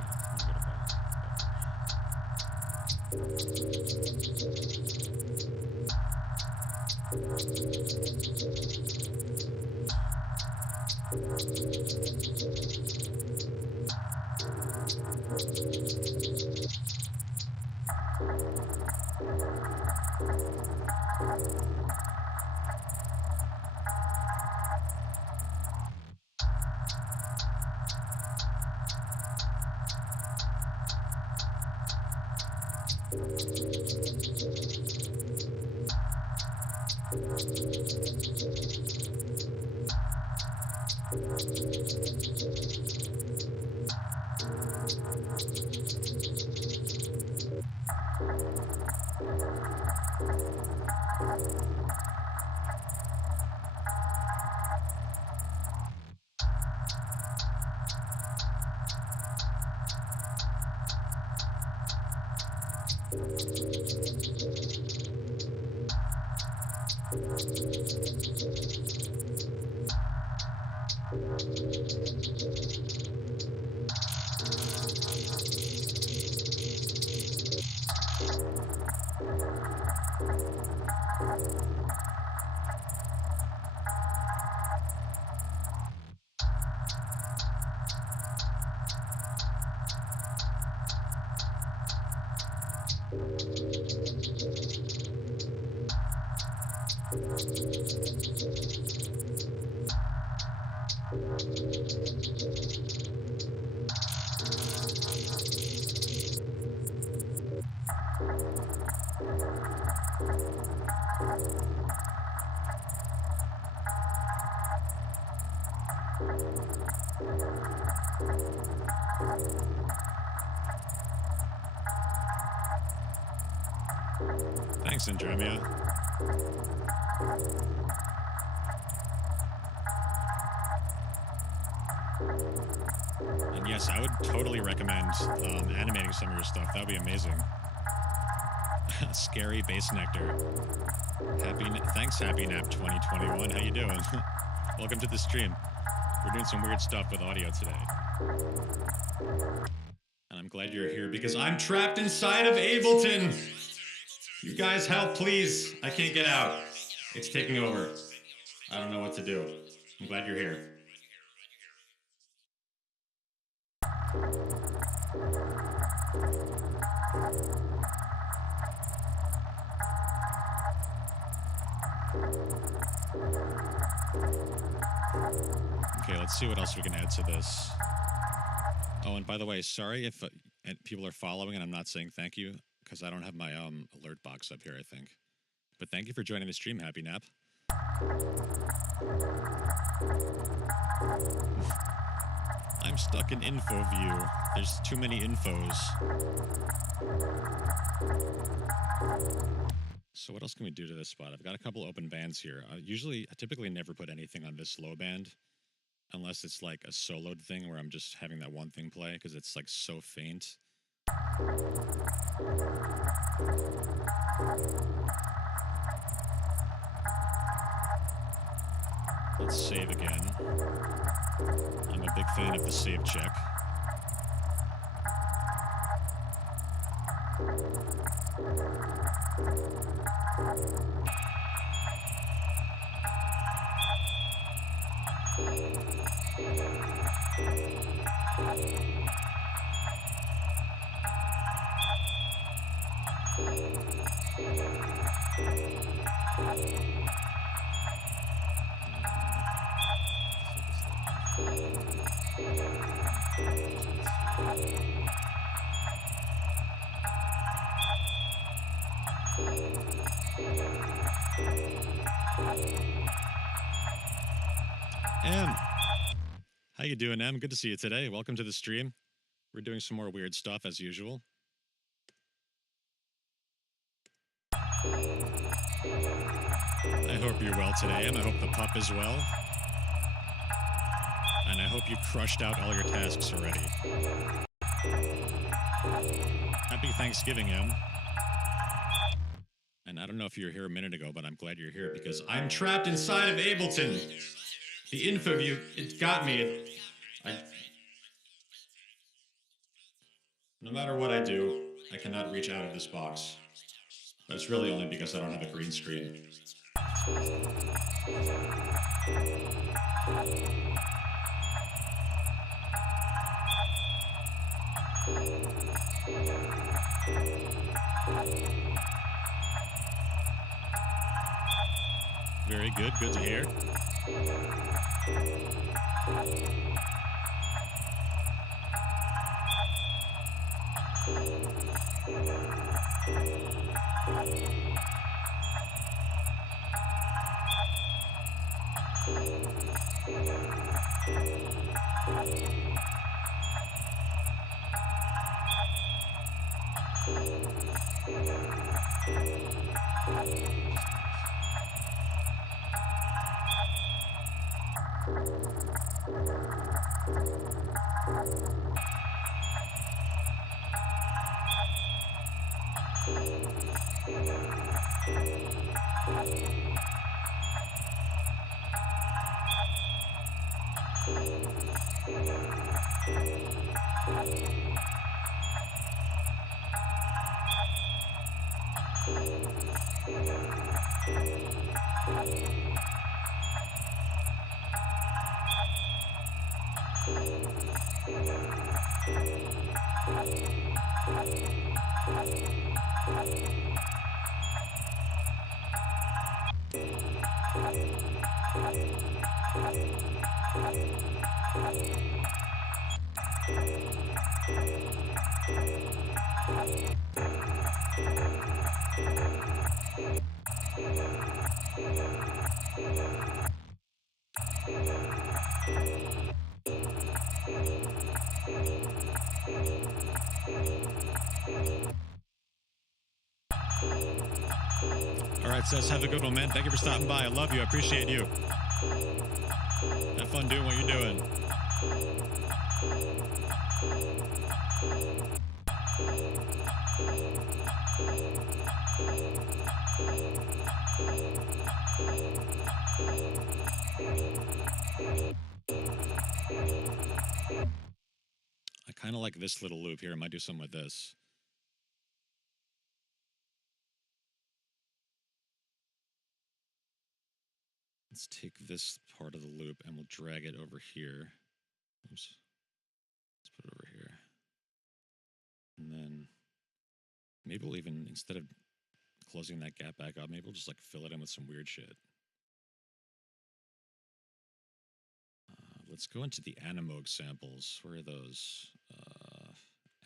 Thanks, Andromia. And yes, I would totally recommend animating some of your stuff. That would be amazing. Scary Bass Nectar. Thanks, Happy Nap 2021. How you doing? Welcome to the stream. We're doing some weird stuff with audio today. And I'm glad you're here because I'm trapped inside of Ableton. You guys help, please. I can't get out. It's taking over. I don't know what to do. I'm glad you're here. Okay, let's see what else we can add to this. Oh, and by the way, sorry if people are following and I'm not saying thank you, because I don't have my alert box up here, I think. But thank you for joining the stream, Happy Nap. I'm stuck in info view. There's too many infos. So what else can we do to this spot? I've got a couple open bands here. I typically never put anything on this low band, unless it's like a soloed thing where I'm just having that one thing play, because it's like so faint. Let's save again. I'm a big fan of the save check. Em, how you doing, Em? Good to see you today. Welcome to the stream. We're doing some more weird stuff as usual. I hope you're well today, Em. I hope the pup is well. And I hope you crushed out all your tasks already. Happy Thanksgiving, Em. And I don't know if you were here a minute ago, but I'm glad you're here because I'm trapped inside of Ableton. The info view, it got me. No matter what I do, I cannot reach out of this box. But it's really only because I don't have a green screen. very good. Good to hear. All right, Sess, have a good one, man. Thank you for stopping by. I love you. I appreciate you. Have fun doing what you're doing. I kind of like this little loop here. I might do something with this. Let's take this part of the loop and we'll drag it over here. Oops. Let's put it over here. And then maybe we'll even, instead of closing that gap back up, maybe we'll just like fill it in with some weird shit. Let's go into the Animoog samples. Where are those?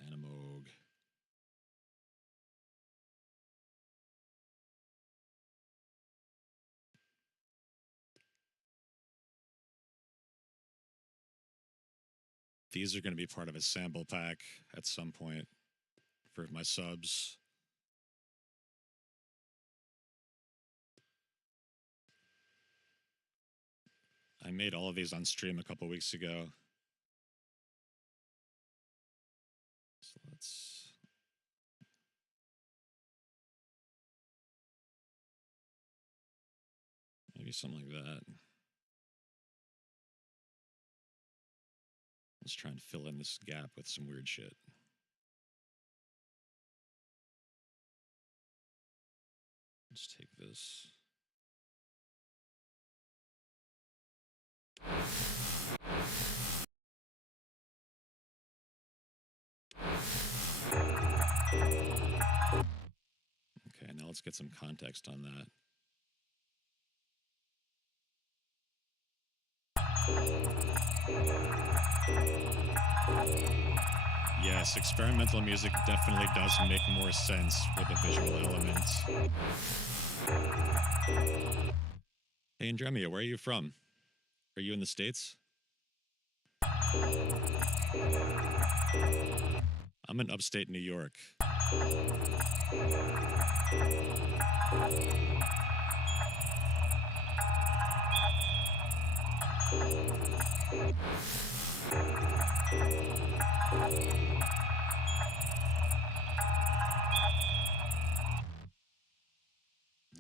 Animoog. These are going to be part of a sample pack at some point for my subs. I made all of these on stream a couple weeks ago. So let's... maybe something like that. Let's try and fill in this gap with some weird shit. Let's take this. Okay, now let's get some context on that. Yes, experimental music definitely does make more sense with a visual element. Hey, Andremia, where are you from? Are you in the States? I'm in upstate New York.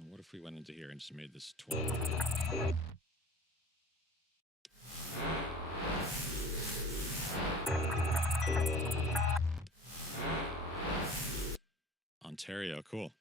What if we went into here and just made this 12? Ontario, cool.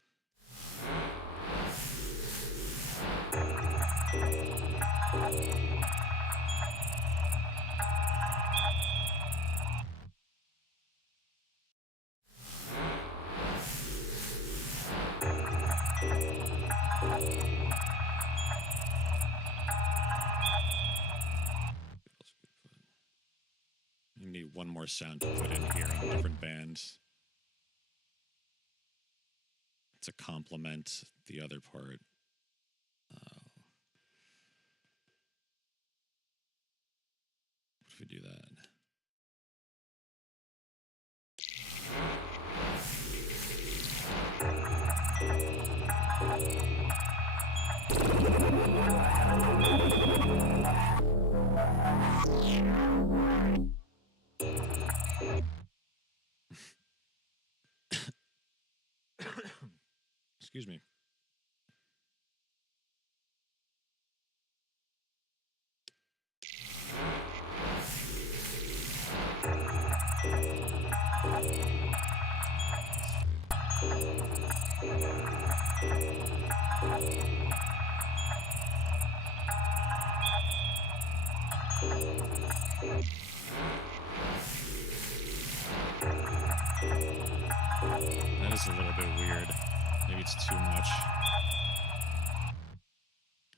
one more sound to put in here on a different band to complement the other part. What if we do that? Excuse me. That is a little bit weird. Maybe it's too much.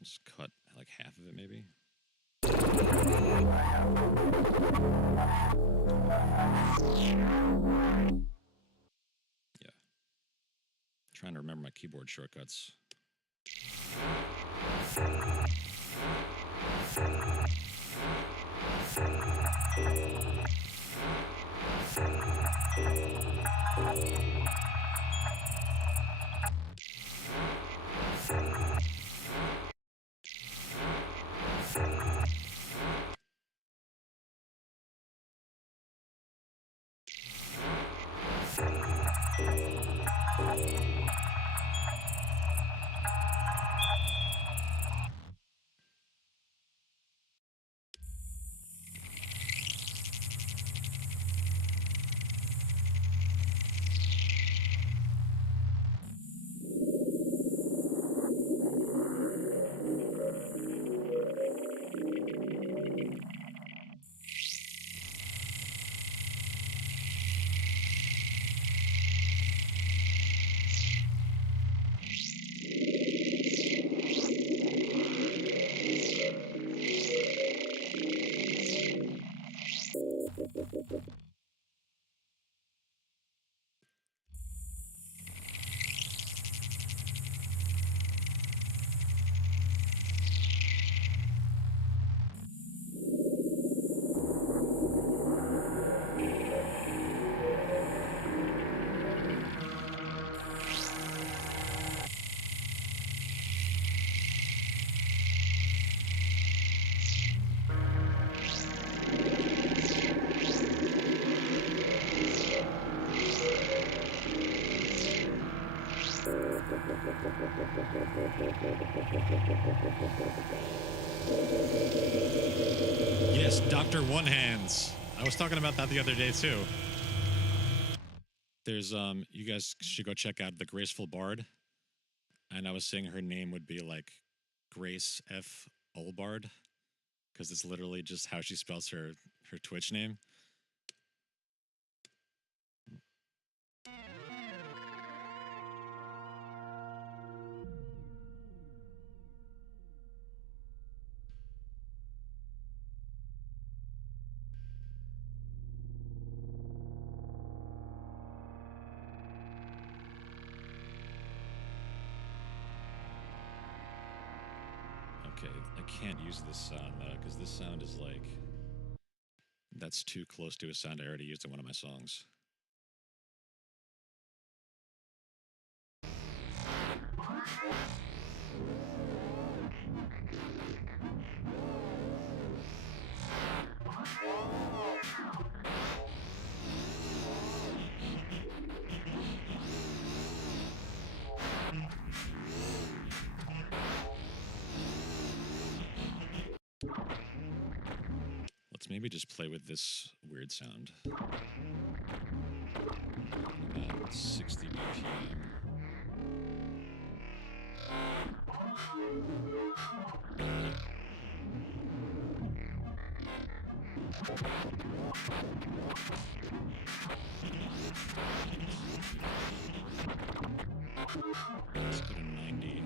Just cut like half of it, maybe. Yeah. I'm trying to remember my keyboard shortcuts. Yes, Dr. One Hands. I was talking about that the other day too. There's you guys should go check out The Graceful Bard. And I was saying her name would be like Grace F. Olbard, because it's literally just how she spells her Twitch name. Okay, I can't use this sound though, because this sound is like, that's too close to a sound I already used in one of my songs. Let's maybe just play with this weird sound. About 60 BPM. Let's go to 90.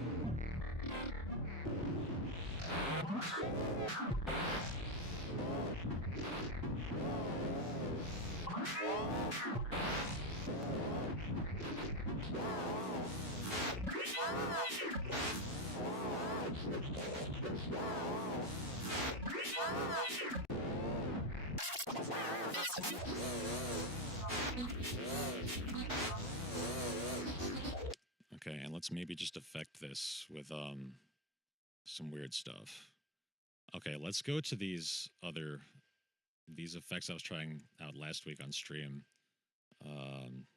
Okay, and let's maybe just affect this with some weird stuff. Okay, let's go to these effects I was trying out last week on stream.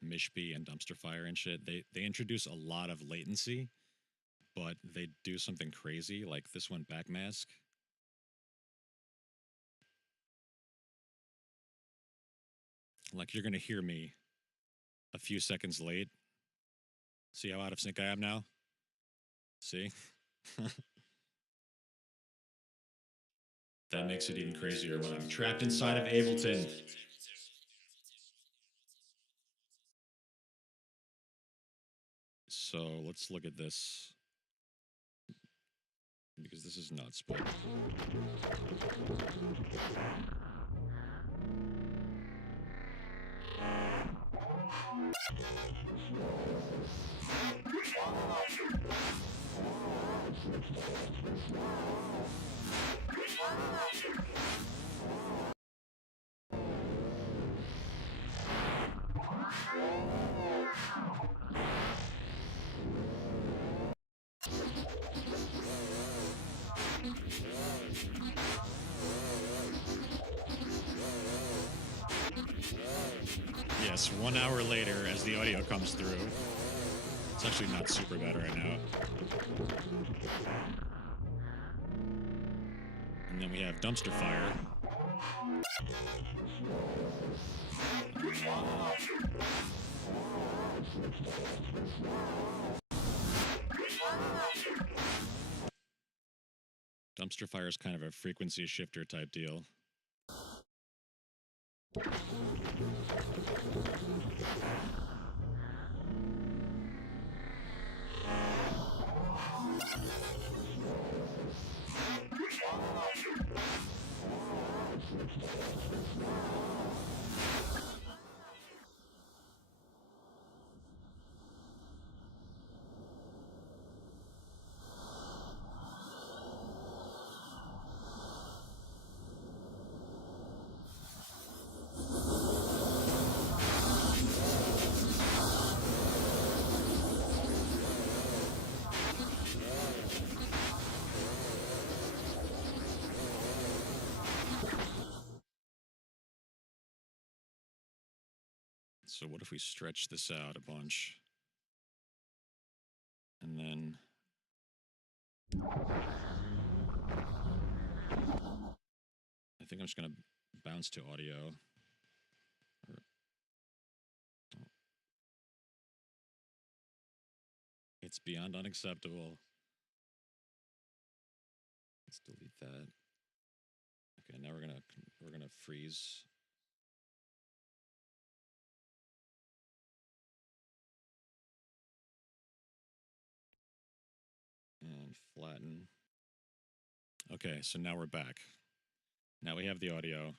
Mishpy and Dumpster Fire and shit. They introduce a lot of latency, but they do something crazy, like this one, Backmask. Like, you're gonna hear me a few seconds late. See how out of sync I am now? See? That makes it even crazier when I'm trapped inside of Ableton. So let's look at this, because this is nuts, but... Yes, 1 hour later, as the audio comes through. It's actually not super bad right now. And then we have Dumpster Fire. Dumpster Fire is kind of a frequency shifter type deal. So what if we stretch this out a bunch? And then... I think I'm just going to bounce to audio. It's beyond unacceptable. Let's delete that. Okay, now we're gonna freeze. And flatten. Okay, so now we're back. Now we have the audio,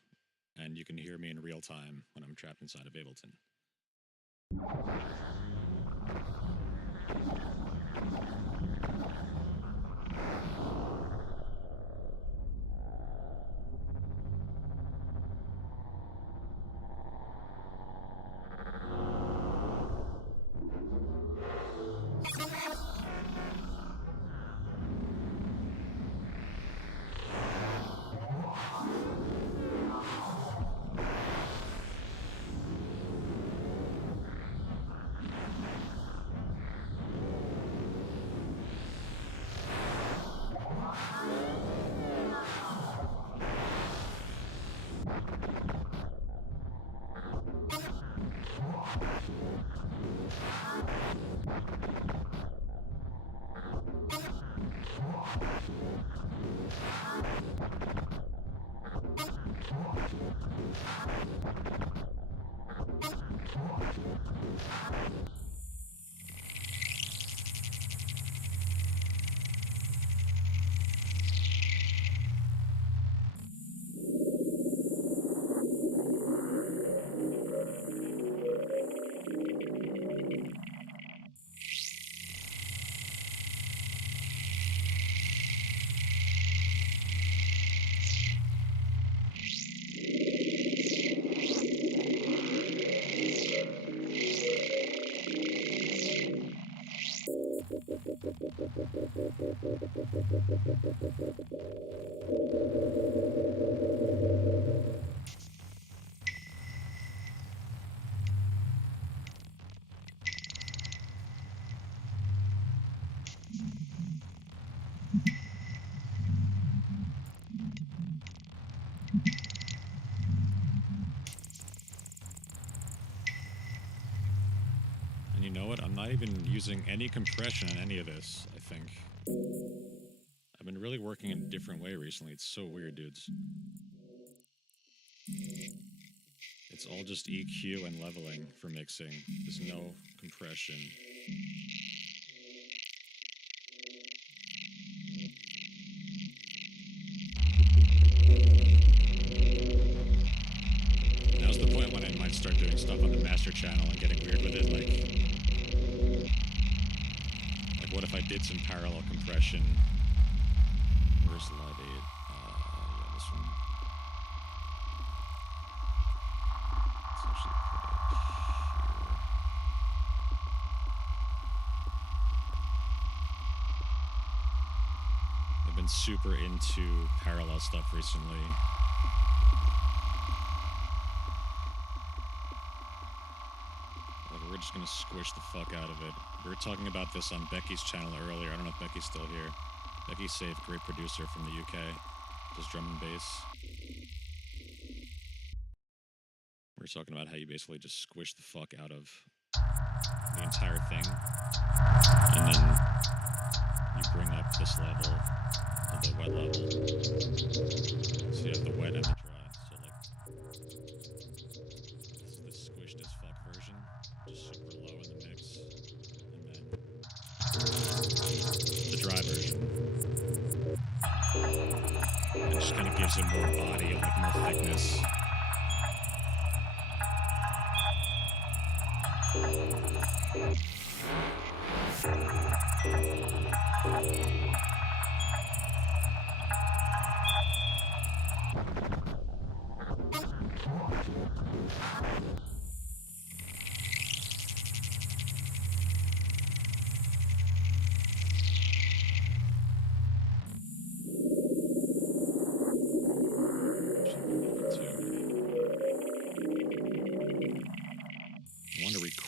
and you can hear me in real time when I'm trapped inside of Ableton. you know what? I'm not even using any compression on any of this, I think. I've been really working in a different way recently. It's so weird, dudes. It's all just EQ and leveling for mixing. There's no compression. Now's the point when I might start doing stuff on the master channel and getting weird with it, like what if I did some parallel compression? Where's Live 8? Yeah, this one. Let's actually put it here. I've been super into parallel stuff recently. We're just gonna squish the fuck out of it. We were talking about this on Becky's channel earlier. I don't know if Becky's still here. Becky's safe, great producer from the UK. Does drum and bass. We were talking about how you basically just squish the fuck out of the entire thing. And then you bring up this level to the wet level. So you have the wet and the dry. So like, this is the squished as fuck version. Just super low in the mix. And then the dry version. It just kind of gives it more body and like more thickness.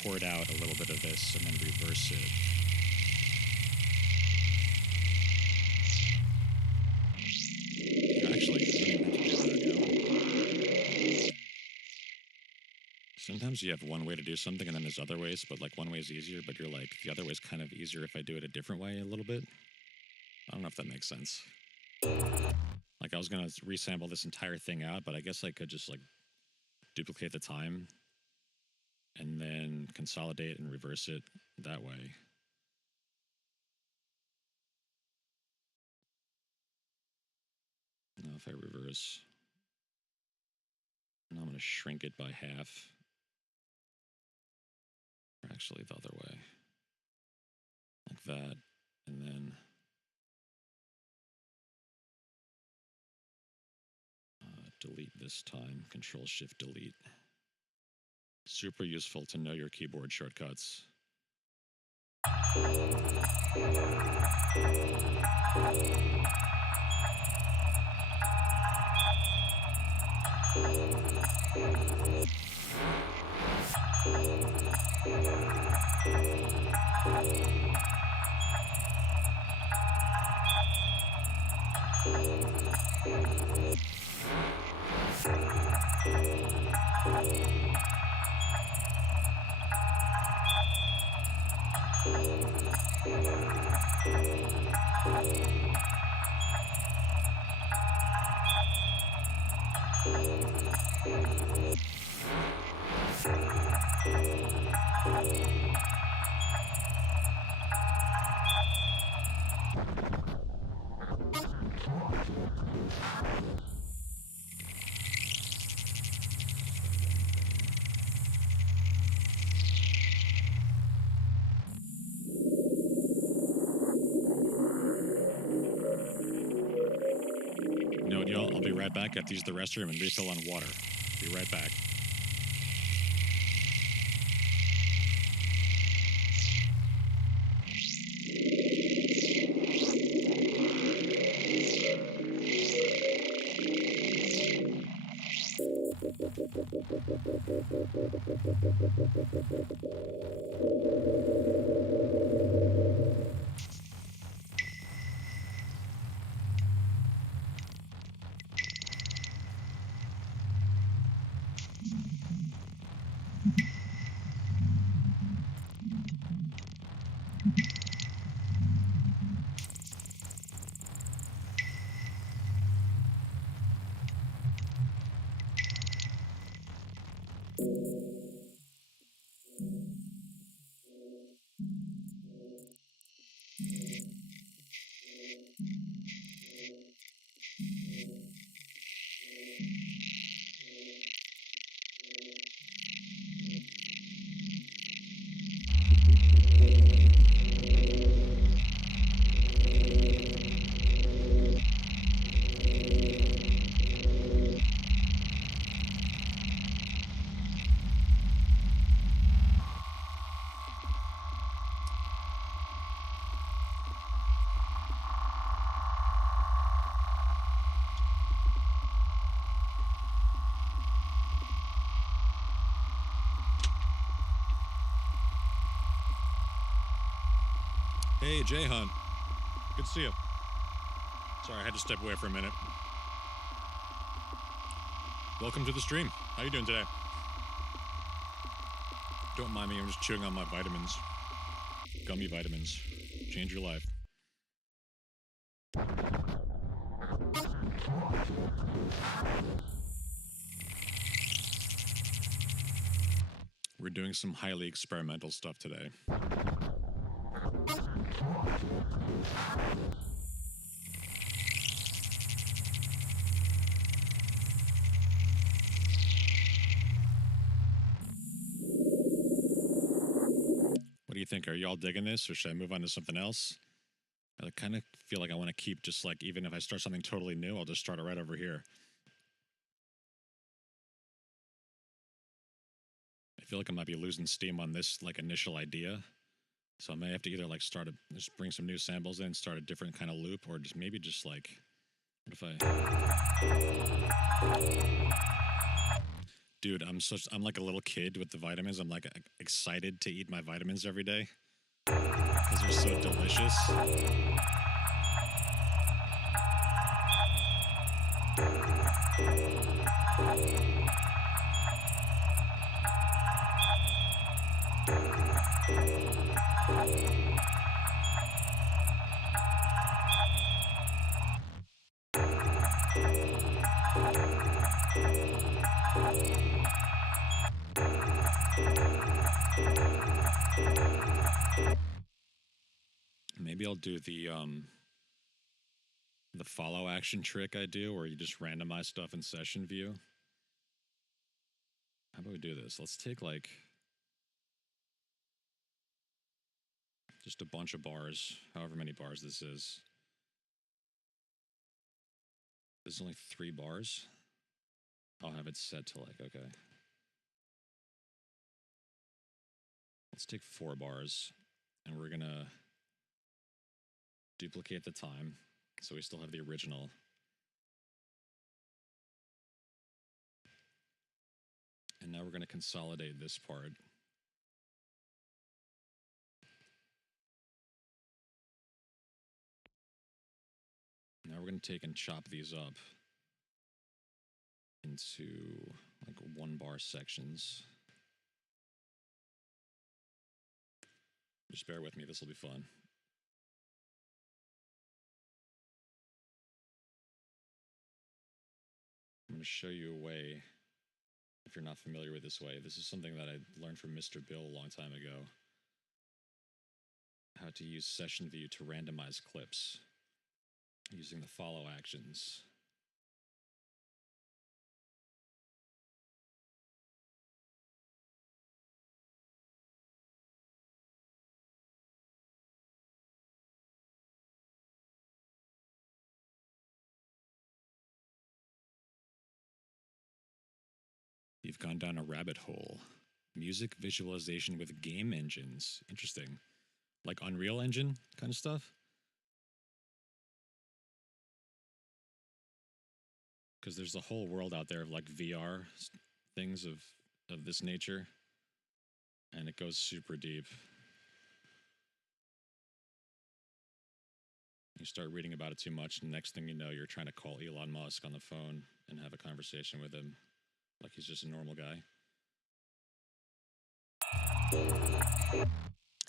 Record out a little bit of this and then reverse it. Actually, I don't even have to do that. Sometimes you have one way to do something and then there's other ways, but like one way is easier, but you're like, the other way is kind of easier if I do it a different way a little bit. I don't know if that makes sense. Like I was going to resample this entire thing out, but I guess I could just like duplicate the time and then consolidate and reverse it that way. Now if I reverse, now I'm going to shrink it by half. Or actually the other way. Like that, and then delete this time, Control-Shift-Delete. Super useful to know your keyboard shortcuts. Y'all, I'll be right back. I have to use the restroom and refill on water. Be right back. Hey, Jay Hunt. Good to see you. Sorry, I had to step away for a minute. Welcome to the stream. How you doing today? Don't mind me, I'm just chewing on my vitamins. Gummy vitamins. Change your life. We're doing some highly experimental stuff today. What do you think? Are y'all digging this, or should I move on to something else? I kind of feel like I want to keep just like, even if I start something totally new, I'll just start it right over here. I feel like I might be losing steam on this like initial idea. So I may have to either like just bring some new samples in, start a different kind of loop, or just maybe just like, what if Dude, I'm like a little kid with the vitamins. I'm like excited to eat my vitamins every day because they're so delicious. Maybe I'll do the follow action trick I do, where you just randomize stuff in session view. How about we do this? Let's take like just a bunch of bars, however many bars this is. This is only 3 bars. I'll have it set to like, okay. Let's take 4 bars, and we're gonna duplicate the time, so we still have the original. And now we're gonna consolidate this part. Now we're gonna take and chop these up into like 1 bar sections. Just bear with me, this will be fun. I'm going to show you a way, if you're not familiar with this way. This is something that I learned from Mr. Bill a long time ago. How to use session view to randomize clips using the follow actions. You've gone down a rabbit hole. Music visualization with game engines. Interesting. Like Unreal Engine kind of stuff? Because there's a whole world out there of like VR things of this nature, and it goes super deep. You start reading about it too much, and next thing you know, you're trying to call Elon Musk on the phone and have a conversation with him like he's just a normal guy.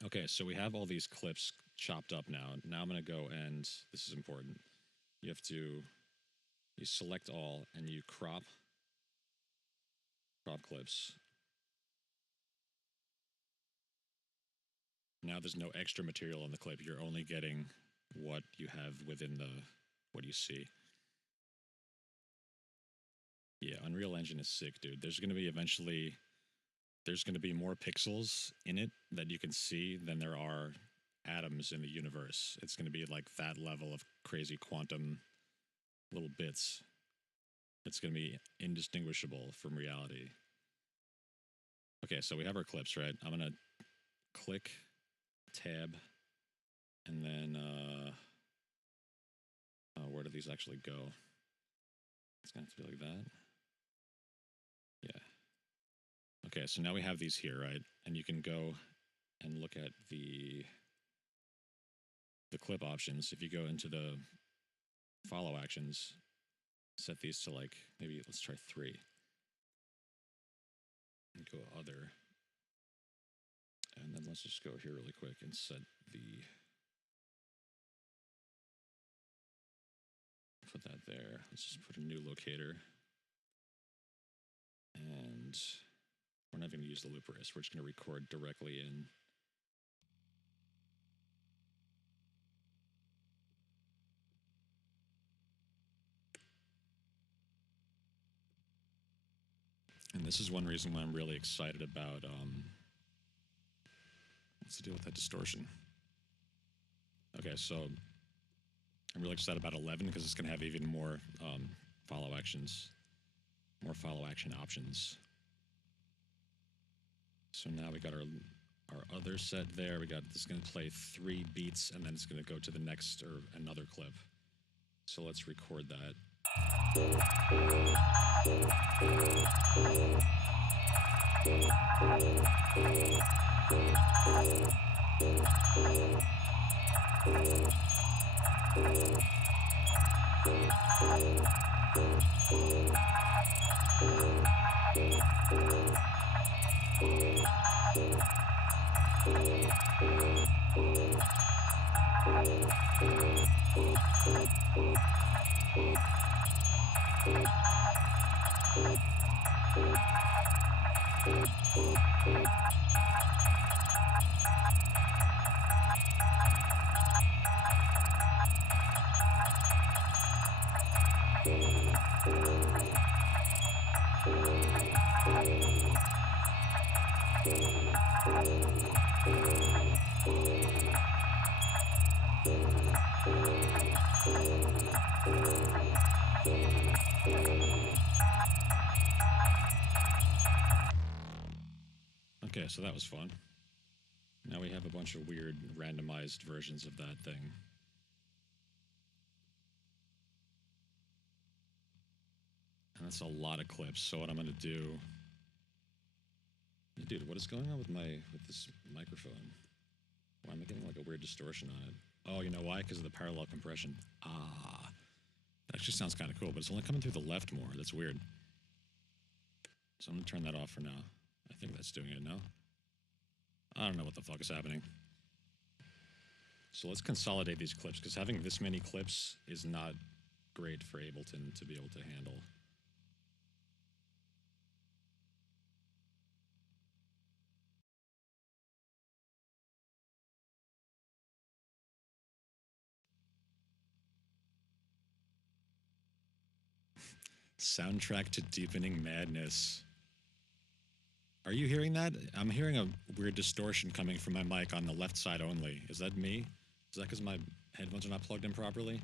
Okay, so we have all these clips chopped up now. Now I'm going to go and, this is important, you select all and you crop clips. Now there's no extra material in the clip. You're only getting what you have within what you see. Yeah, Unreal Engine is sick, dude. There's going to be eventually, there's going to be more pixels in it that you can see than there are atoms in the universe. It's going to be like that level of crazy quantum little bits. It's going to be indistinguishable from reality. Okay, so we have our clips, right? I'm going to click, tab, and then, where do these actually go? It's going to have to be like that. Yeah. Okay, so now we have these here, right? And you can go and look at the clip options. If you go into the follow actions, set these to like, maybe let's try 3. And go other. And then let's just go here really quick and set put that there. Let's just put a new locator. And we're not going to use the loop erase. We're just going to record directly in. And this is one reason why I'm really excited about, what's the deal with that distortion? Okay, so I'm really excited about 11 because it's going to have even more follow actions, more follow action options. So now we got our other set there. We got this is going to play 3 beats and then it's going to go to the next or another clip. So let's record that. Okay, so that was fun. Now we have a bunch of weird randomized versions of that thing. And that's a lot of clips. So what I'm gonna do, dude, what is going on with this microphone? Why am I getting like a weird distortion on it? Oh, you know why? Because of the parallel compression. Ah, that actually sounds kind of cool, but it's only coming through the left more. That's weird. So I'm gonna turn that off for now. I think that's doing it now. I don't know what the fuck is happening. So let's consolidate these clips, because having this many clips is not great for Ableton to be able to handle. Soundtrack to Deepening Madness. Are you hearing that? I'm hearing a weird distortion coming from my mic on the left side only. Is that me? Is that because my headphones are not plugged in properly?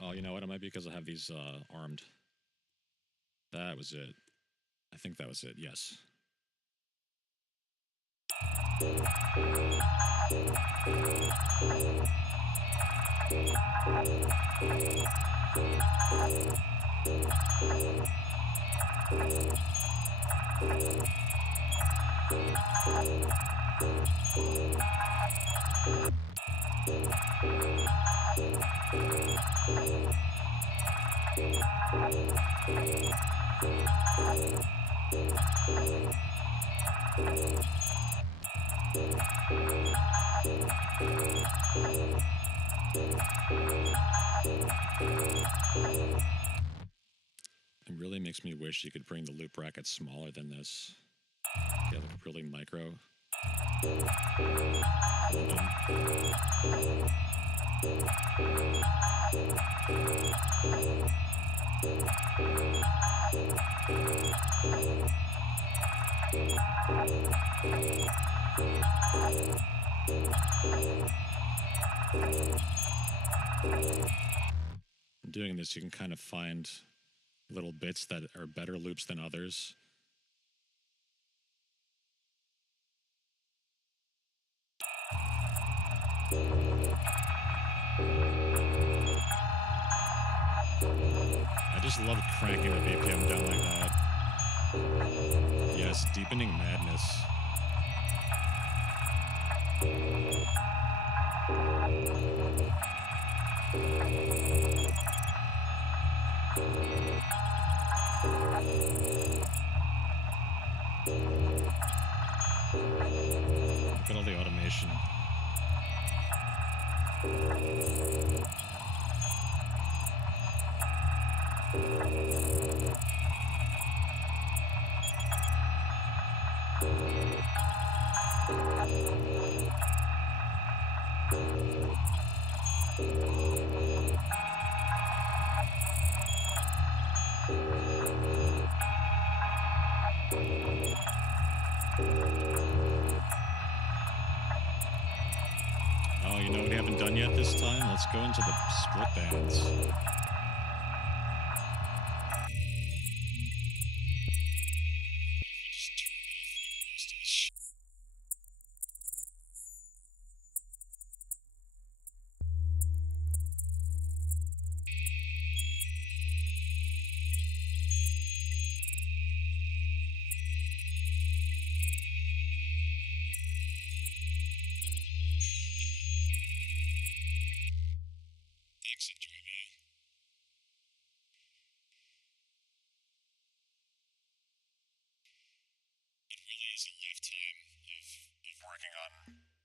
Oh, you know what? It might be because I have these armed. That was it. I think that was it, yes. I'm really makes me wish you could bring the loop bracket smaller than this. Get like really micro. Doing this, you can kind of find little bits that are better loops than others. I just love cranking the BPM down like that. Yes, deepening madness. Look at all the automation. Oh, you know what we haven't done yet this time? Let's go into the split bands.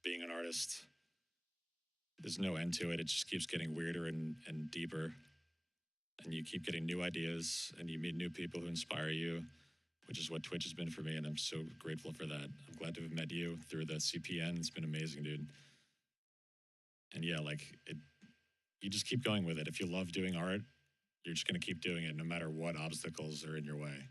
Being an artist. There's no end to it. It just keeps getting weirder and deeper. And you keep getting new ideas and you meet new people who inspire you, which is what Twitch has been for me. And I'm so grateful for that. I'm glad to have met you through the CPN. It's been amazing, dude. And yeah, like you just keep going with it. If you love doing art, you're just going to keep doing it no matter what obstacles are in your way.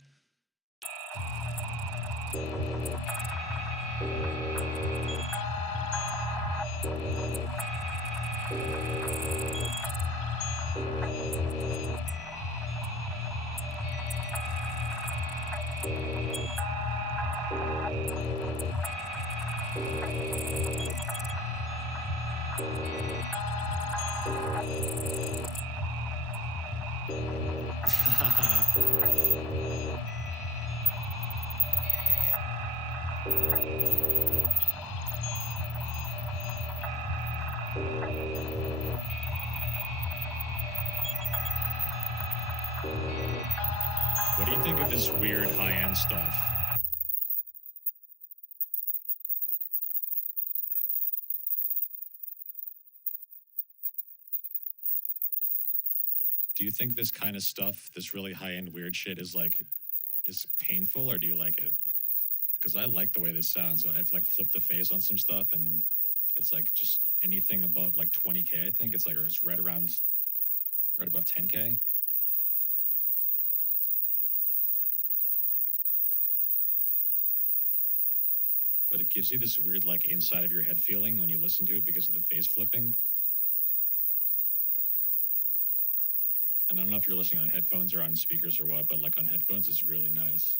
What do you think of this weird high-end stuff? Do you think this kind of stuff, this really high-end weird shit is painful, or do you like it? Because I like the way this sounds. I've like flipped the phase on some stuff and it's like just anything above like 20K, I think. It's like, or it's right above 10K. But it gives you this weird like inside of your head feeling when you listen to it because of the phase flipping. And I don't know if you're listening on headphones or on speakers or what, but like on headphones, it's really nice.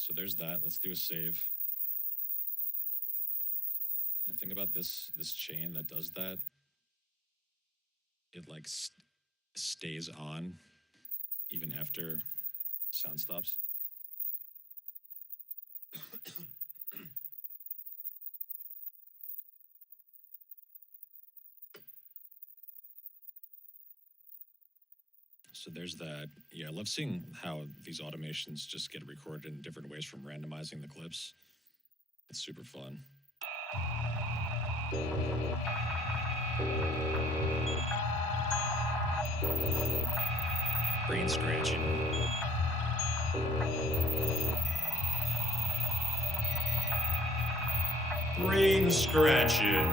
So there's that. Let's do a save. I thing about this chain that does that, it like stays on even after sound stops. So there's that. Yeah, I love seeing how these automations just get recorded in different ways from randomizing the clips. It's super fun. Brain scratching. Brain scratching.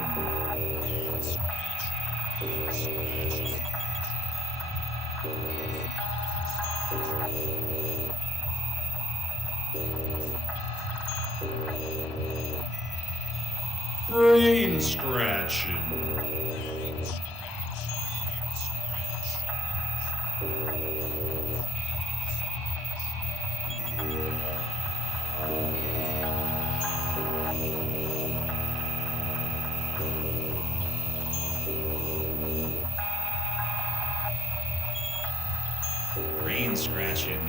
Brain scratching. Brain scratching.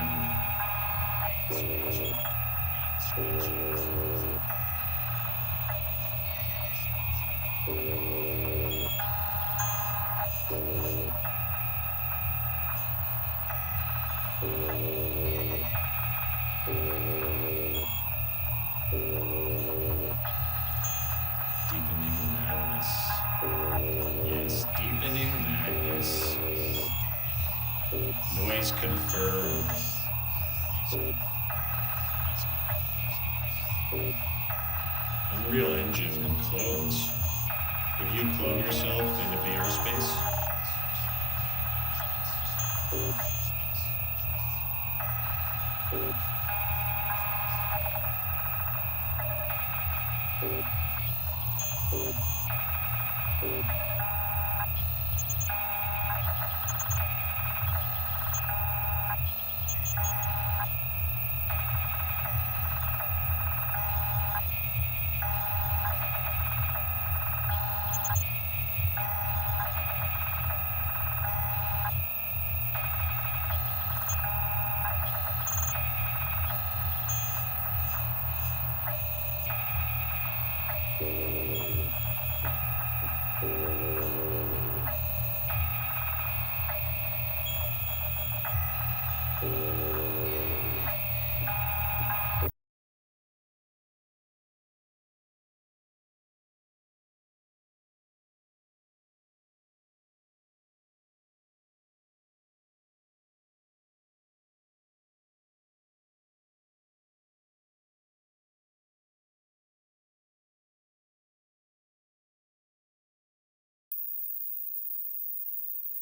Deepening madness. Yes, deepening madness. Noise confirmed. Unreal Engine and clones. Would you clone yourself into VR space?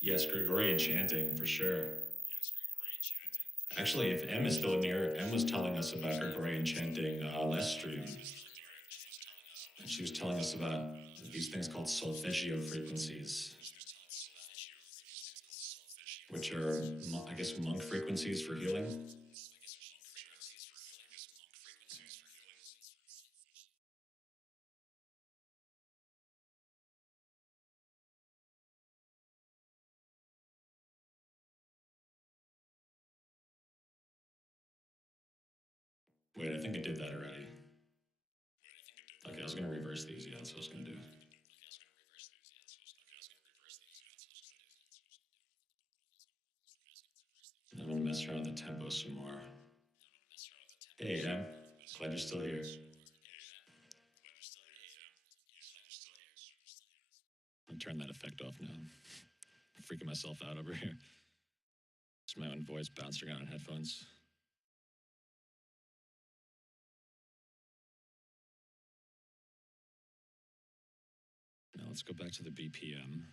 Yes, Gregorian chanting, for sure. Actually, if M is still in here, M was telling us about Gregorian chanting last stream. And she was telling us about these things called solfeggio frequencies, which are, I guess, monk frequencies for healing. Wait, I think I did that already. Okay, I was going to reverse these. Yeah, that's what I was going to do. I'm going to mess around with the tempo some more. Hey, Em. Glad you're still here. I'll turn that effect off now. I'm freaking myself out over here. It's my own voice bouncing around in headphones. Now let's go back to the BPM.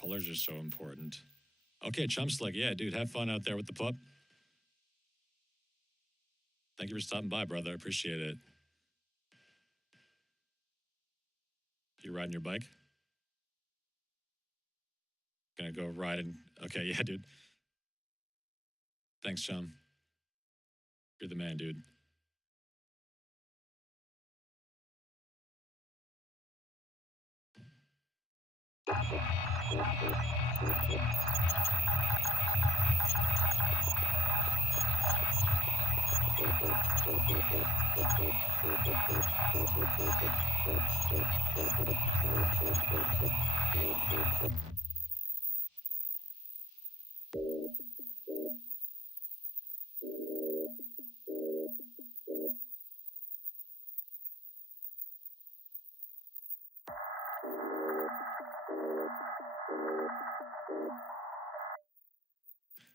Colors are so important. Okay, Chumslug, yeah, dude, have fun out there with the pup. Thank you for stopping by, brother. I appreciate it. You riding your bike? Gonna go riding. Okay, yeah, dude. Thanks, Chum. You're the man, dude.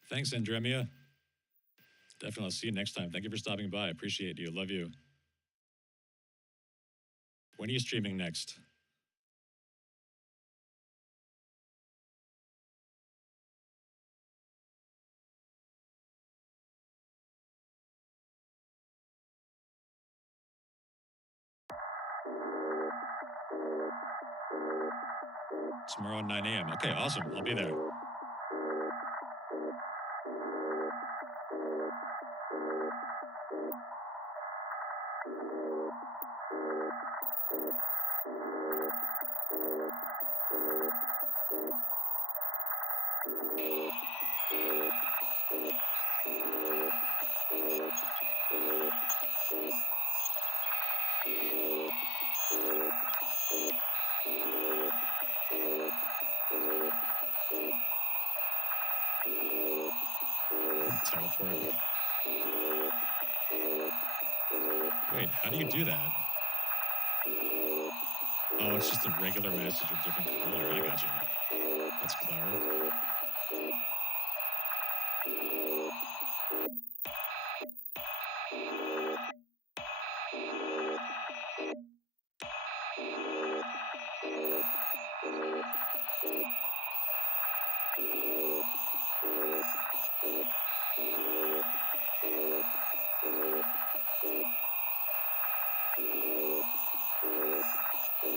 Thanks, Andremia. Definitely. I'll see you next time. Thank you for stopping by. I appreciate you. Love you. When are you streaming next? Tomorrow at 9 a.m. Okay, awesome. I'll be there. Teleport. Wait, how do you do that? Oh, it's just a regular message with different color. I got you. That's clever.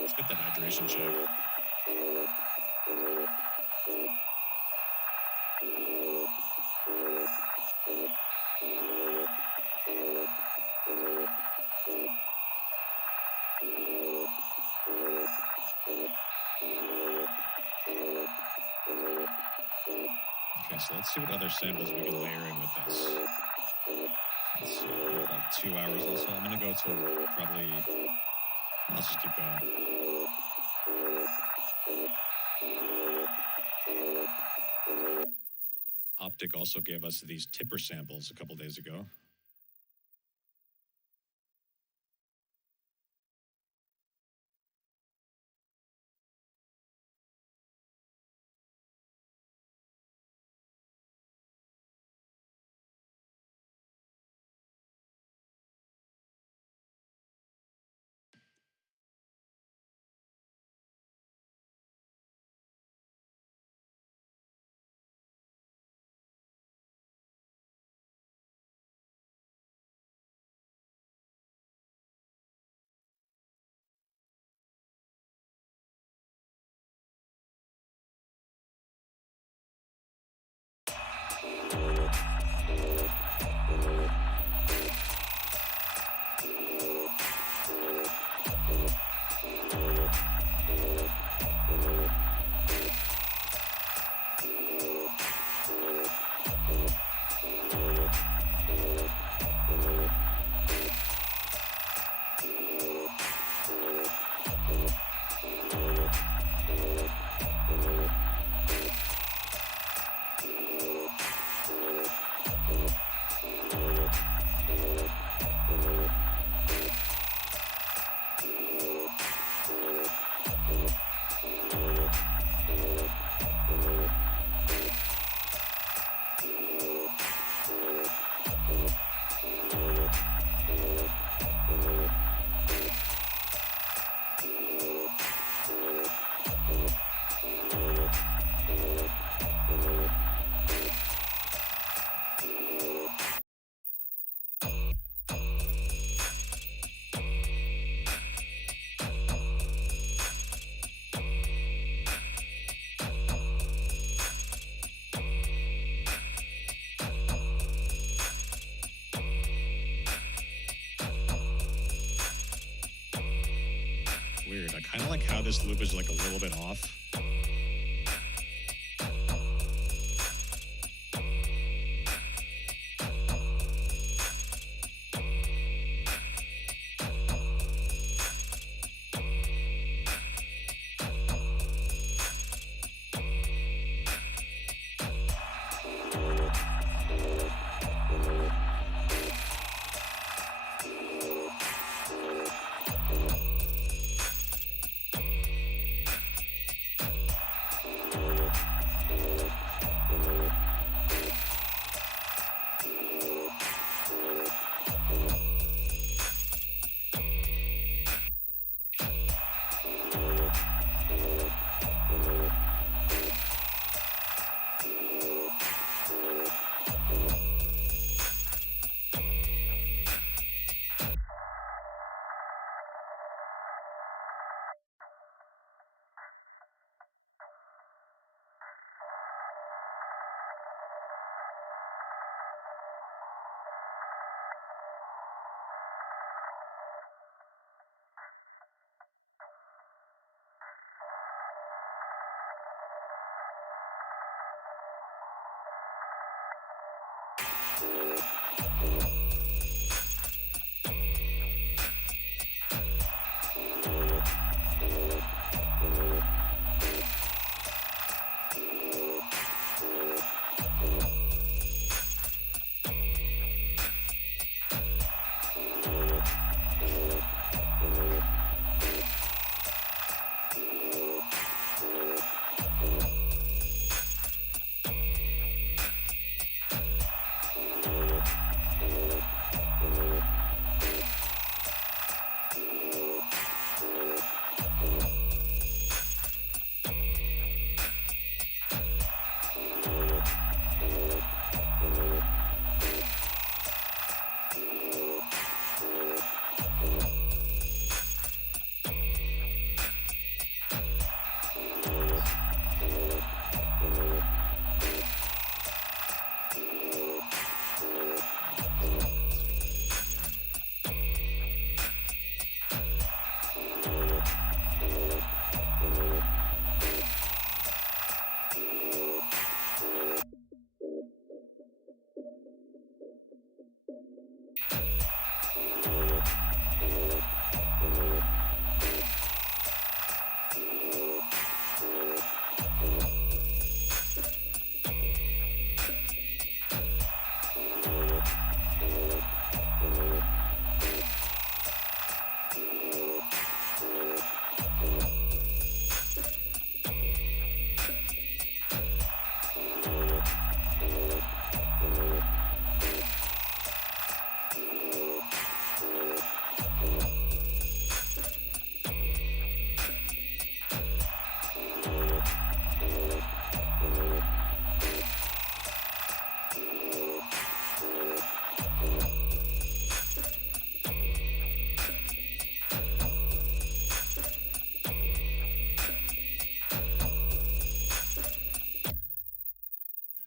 Let's get the hydration check. Okay, so let's see what other samples we can layer in with this. Let's see, we're about 2 hours also. I'm gonna go till probably, let's just keep going. Optic also gave us these tipper samples a couple days ago. kind of like how this loop is like a little bit off.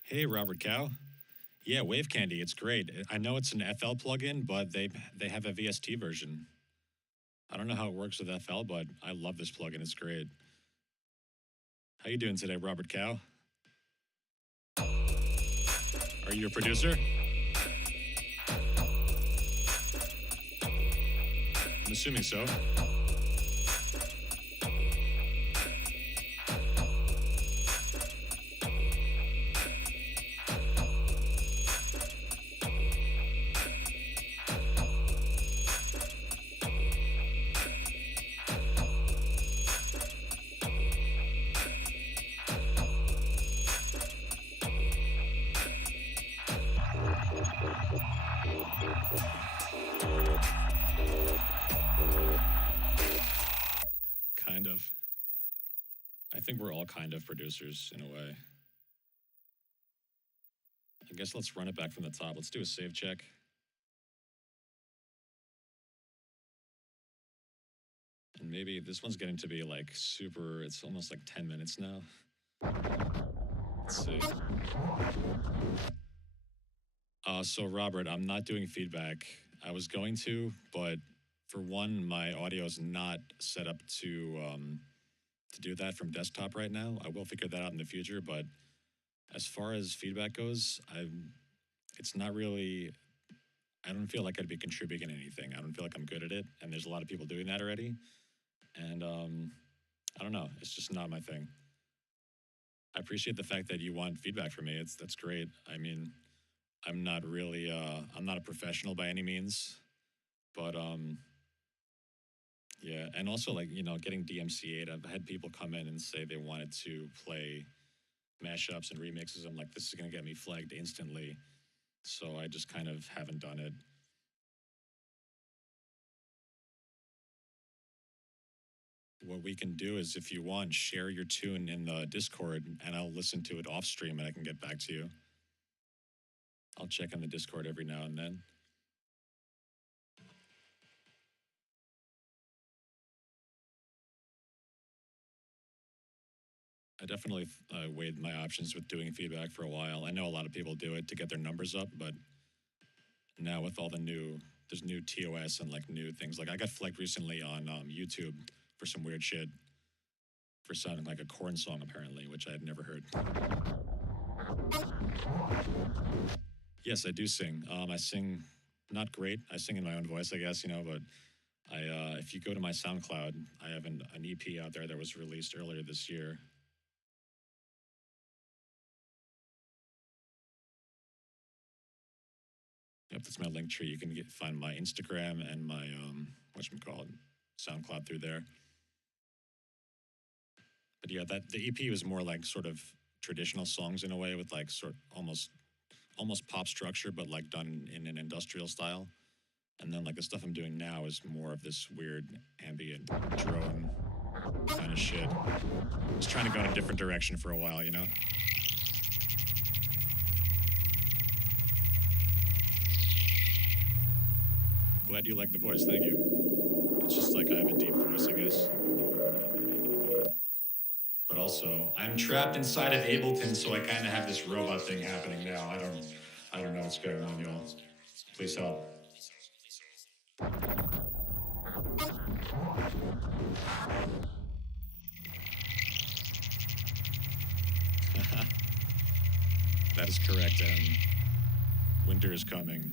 Hey, Robert Cow. Yeah, Wave Candy, it's great. I know it's an FL plugin, but they have a VST version. I don't know how it works with FL, but I love this plugin. It's great. How you doing today, Robert Cow? Are you a producer? I'm assuming so. Kind of. I think we're all kind of producers in a way. I guess let's run it back from the top. Let's do a save check. And maybe this one's getting to be like super, it's almost like 10 minutes now. Let's see. So Robert, I'm not doing feedback. I was going to, but For one, my audio is not set up to do that from desktop right now. I will figure that out in the future, but as far as feedback goes, it's not really. I don't feel like I'd be contributing anything. I don't feel like I'm good at it, and there's a lot of people doing that already. And I don't know. It's just not my thing. I appreciate the fact that you want feedback from me. That's great. I mean, I'm not really I'm not a professional by any means, but yeah, and also like, getting DMCA'd. I've had people come in and say they wanted to play mashups and remixes. I'm like, this is gonna get me flagged instantly. So I just kind of haven't done it. What we can do is, if you want, share your tune in the Discord and I'll listen to it off stream and I can get back to you. I'll check on the Discord every now and then. I definitely weighed my options with doing feedback for a while. I know a lot of people do it to get their numbers up, but now with all there's new TOS and like new things. Like I got flagged recently on YouTube for some weird shit for sounding like a corn song apparently, which I had never heard. Yes, I do sing. I sing not great. I sing in my own voice, I guess, but if you go to my SoundCloud, I have an EP out there that was released earlier this year. Yep, that's my link tree. You can find my Instagram and my whatchamacallit, SoundCloud through there. But yeah, the EP was more like sort of traditional songs in a way, with like almost pop structure, but like done in an industrial style. And then like the stuff I'm doing now is more of this weird ambient drone kind of shit. I was trying to go in a different direction for a while, Glad you like the voice, thank you. It's just like I have a deep voice, I guess. But also, I'm trapped inside of Ableton, so I kind of have this robot thing happening now. I don't know what's going on, y'all. Please help. That is correct, winter is coming.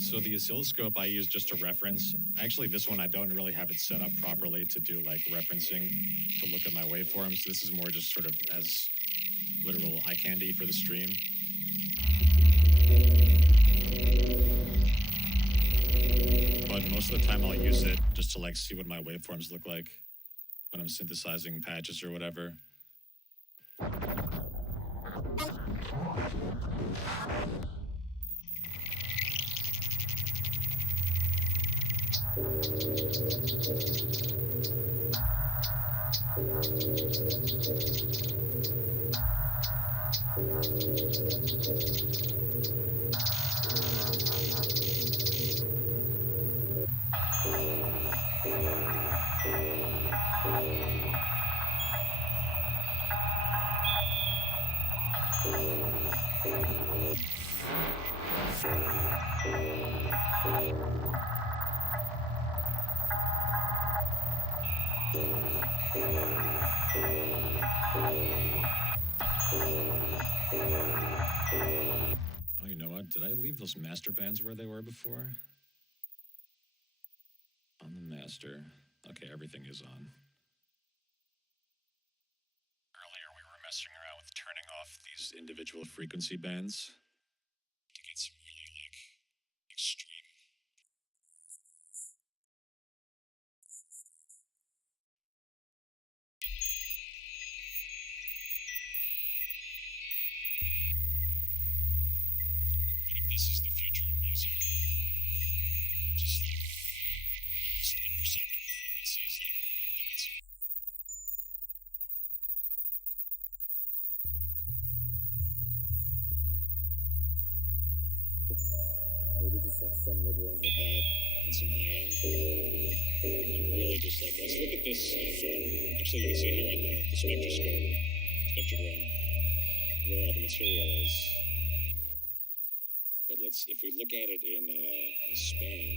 So the oscilloscope I use just to reference, actually this one I don't really have it set up properly to do like referencing, to look at my waveforms. This is more just sort of as literal eye candy for the stream. But most of the time I'll use it just to like see what my waveforms look like when I'm synthesizing patches or whatever. Oh, you know what? Did I leave those master bands where they were before? master. Okay, everything is on. Earlier we were messing around with turning off these individual frequency bands to get some really, like, extreme. What if this is the future of music? Just like almost imperceptible frequencies, like limits. Maybe just like some mid-range of that and some high-end. And really just like, let's look at this. Actually, you can see here on the spectrogram, where all the material is. But if we look at it in span.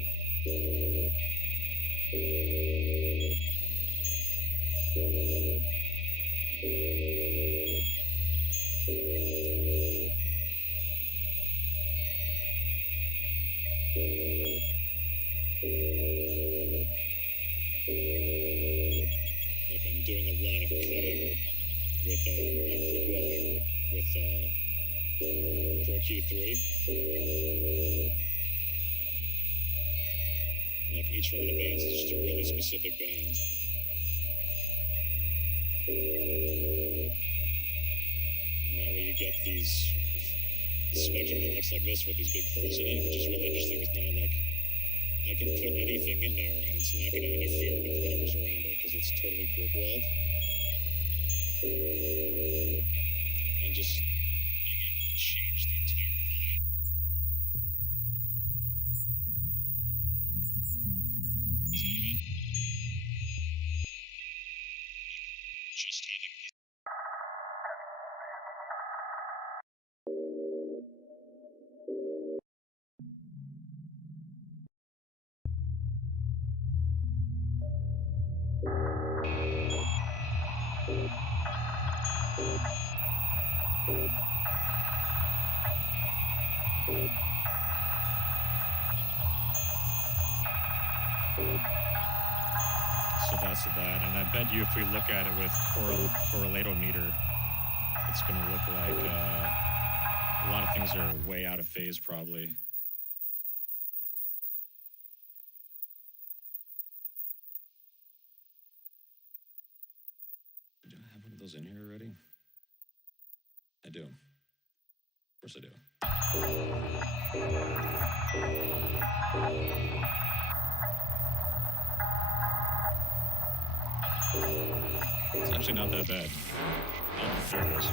Like I'm doing a lot of cutting with pre-growing with Pro Q3. Like each one of the bands is just a really specific band. And that way you get the spectrum that looks like this with these big holes in it, which is really interesting because now like I can put anything in there and it's not going to interfere with whatever's around it because it's totally group walled. And just being able to change the entire vibe. Just having So that's that, and I bet you if we look at it with correlatometer, it's going to look like a lot of things are way out of phase probably. Do I have one of those in here already? I do. Of course I do. It's actually not that bad. Oh, there it is.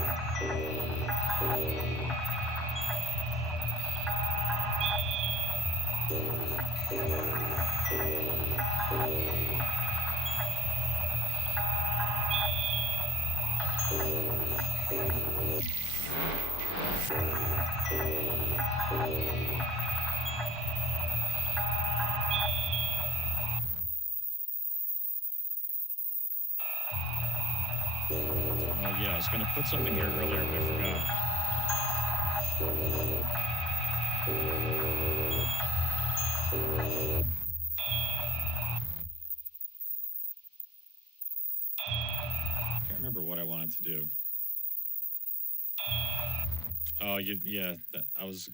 Oh yeah, I was going to put something here earlier, but I forgot. Can't remember what I wanted to do. Oh, yeah. I was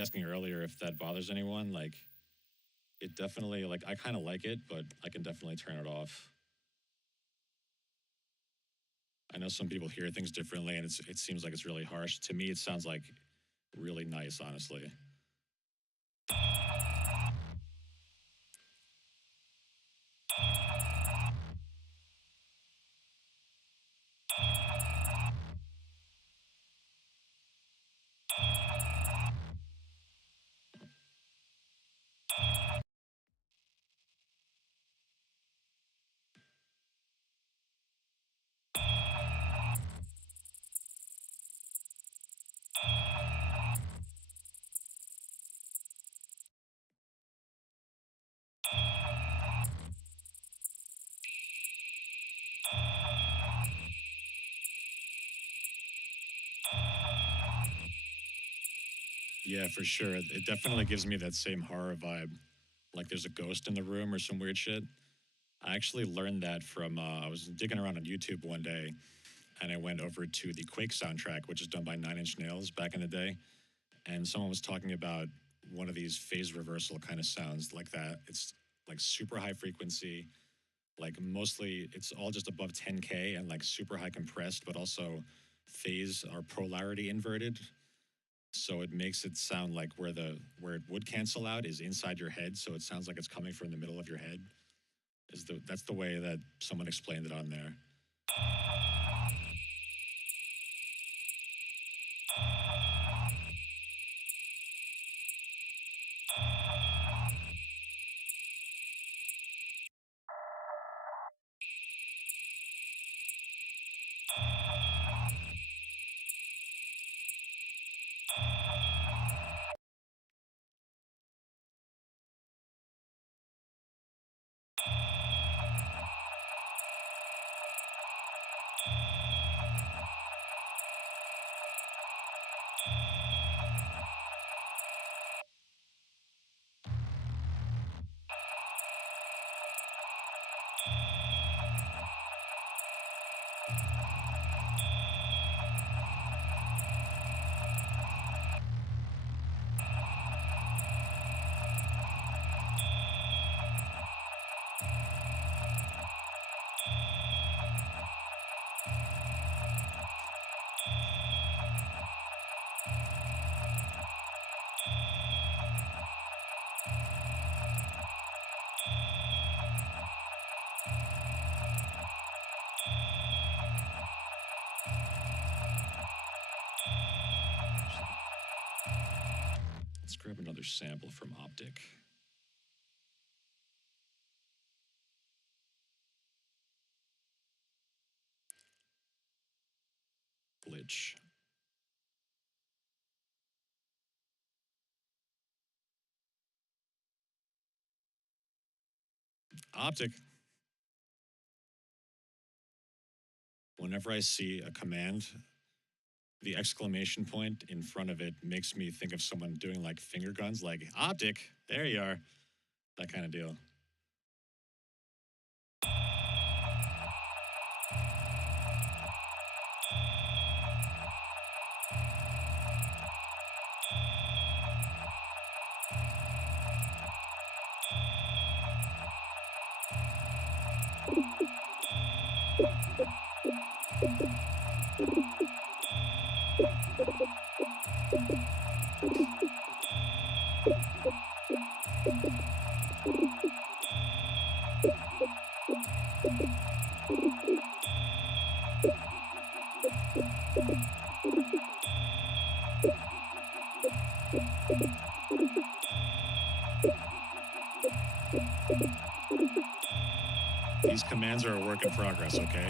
asking earlier if that bothers anyone. Like, it definitely, like, I kind of like it, but I can definitely turn it off. I know some people hear things differently, and it seems like it's really harsh. To me, it sounds like really nice, honestly. Yeah, for sure. It definitely gives me that same horror vibe. Like there's a ghost in the room or some weird shit. I actually learned that from, I was digging around on YouTube one day, and I went over to the Quake soundtrack, which is done by Nine Inch Nails back in the day, and someone was talking about one of these phase reversal kind of sounds like that. It's like super high frequency, like mostly it's all just above 10K and like super high compressed, but also phase or polarity inverted. So it makes it sound like where it would cancel out is inside your head, so it sounds like it's coming from the middle of your head. That's the way that someone explained it on there. Let's grab another sample from Optic. Glitch. Optic. Whenever I see a command, the exclamation point in front of it makes me think of someone doing like finger guns, like Optic, there you are. That kind of deal. These commands are a work in progress, okay?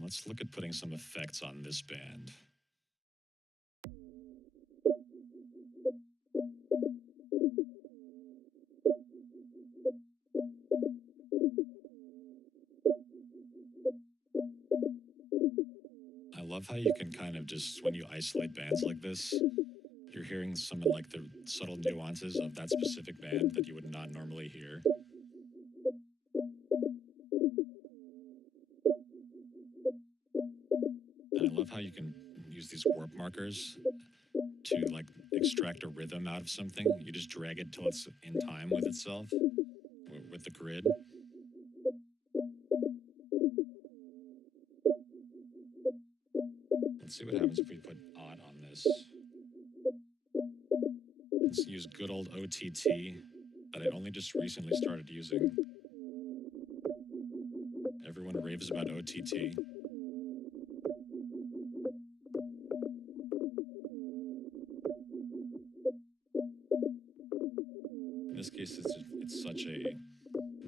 Let's look at putting some effects on this band. I love how you can kind of just, when you isolate bands like this, you're hearing some of like the subtle nuances of that specific band that you would not normally hear. And I love how you can use these warp markers to like extract a rhythm out of something. You just drag it till it's in time with itself, with the grid. Let's see what happens if we put odd on this. Let's use good old OTT that I only just recently started using. Everyone raves about OTT. this case, it's such a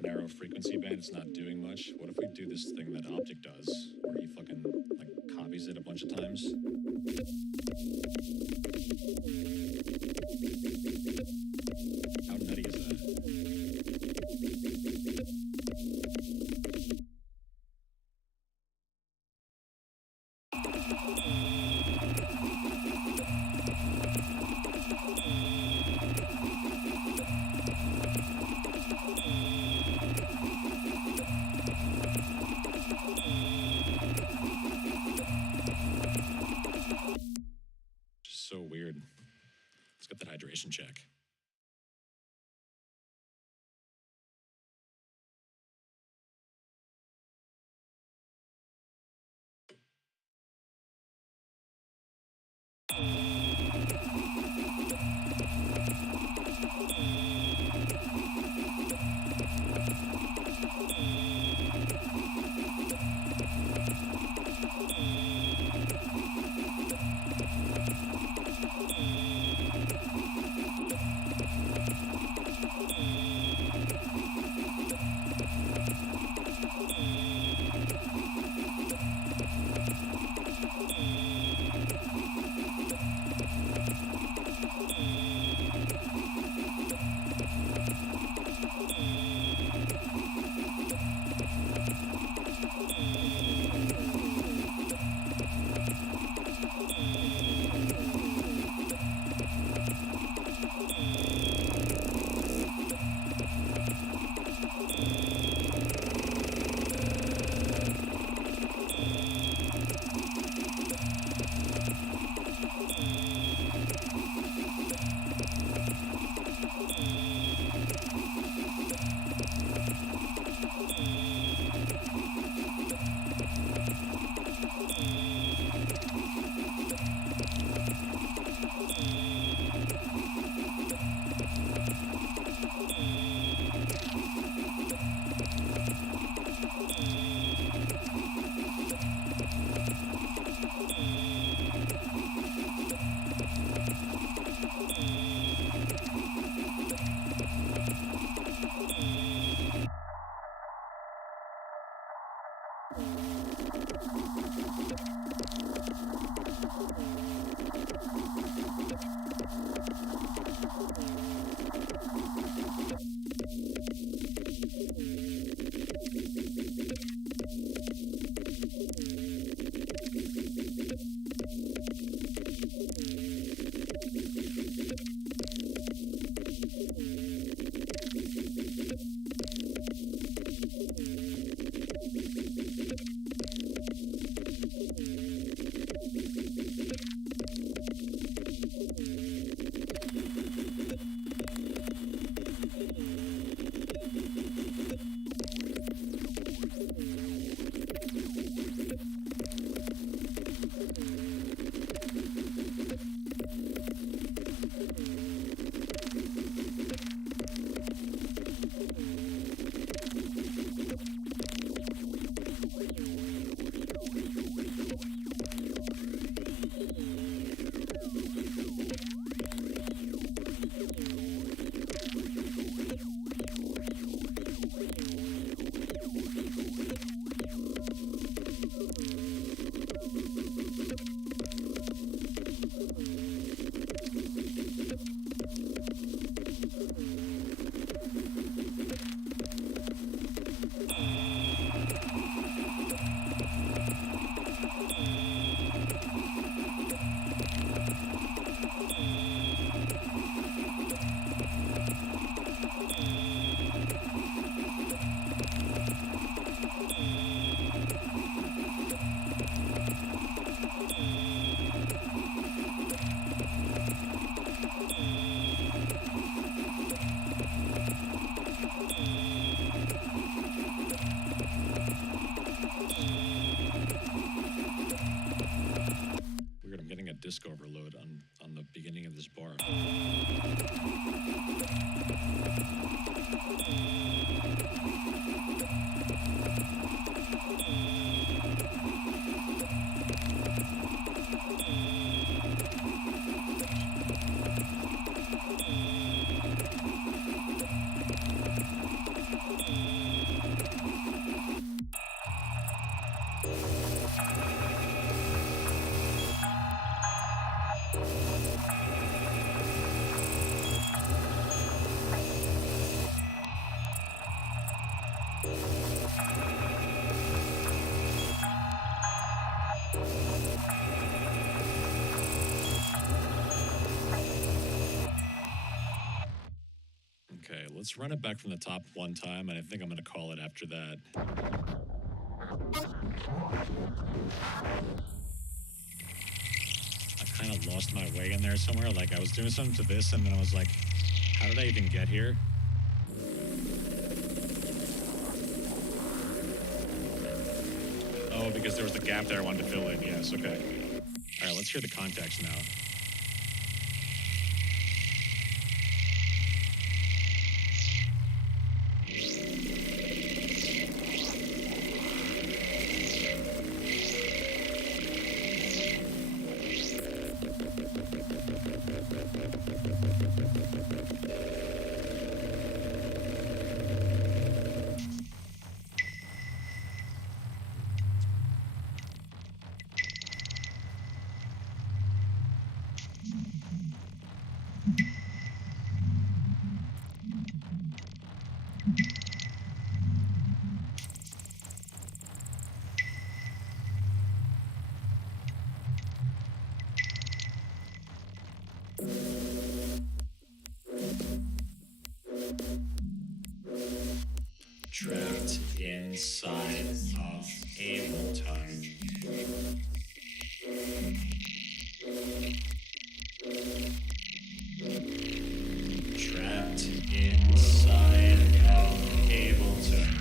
narrow frequency band, it's not doing much. What if we do this thing that Optic does, where he fucking, like, copies it a bunch of times? How nutty is that? So weird. Let's get that hydration check. Disk overload on the beginning of this bar. let's run it back from the top one time, and I think I'm going to call it after that. I kind of lost my way in there somewhere. Like, I was doing something to this, and then I was like, how did I even get here? Oh, because there was the gap there I wanted to fill in. Yes, okay. All right, let's hear the context now. Trapped inside of Ableton. Trapped inside of Ableton.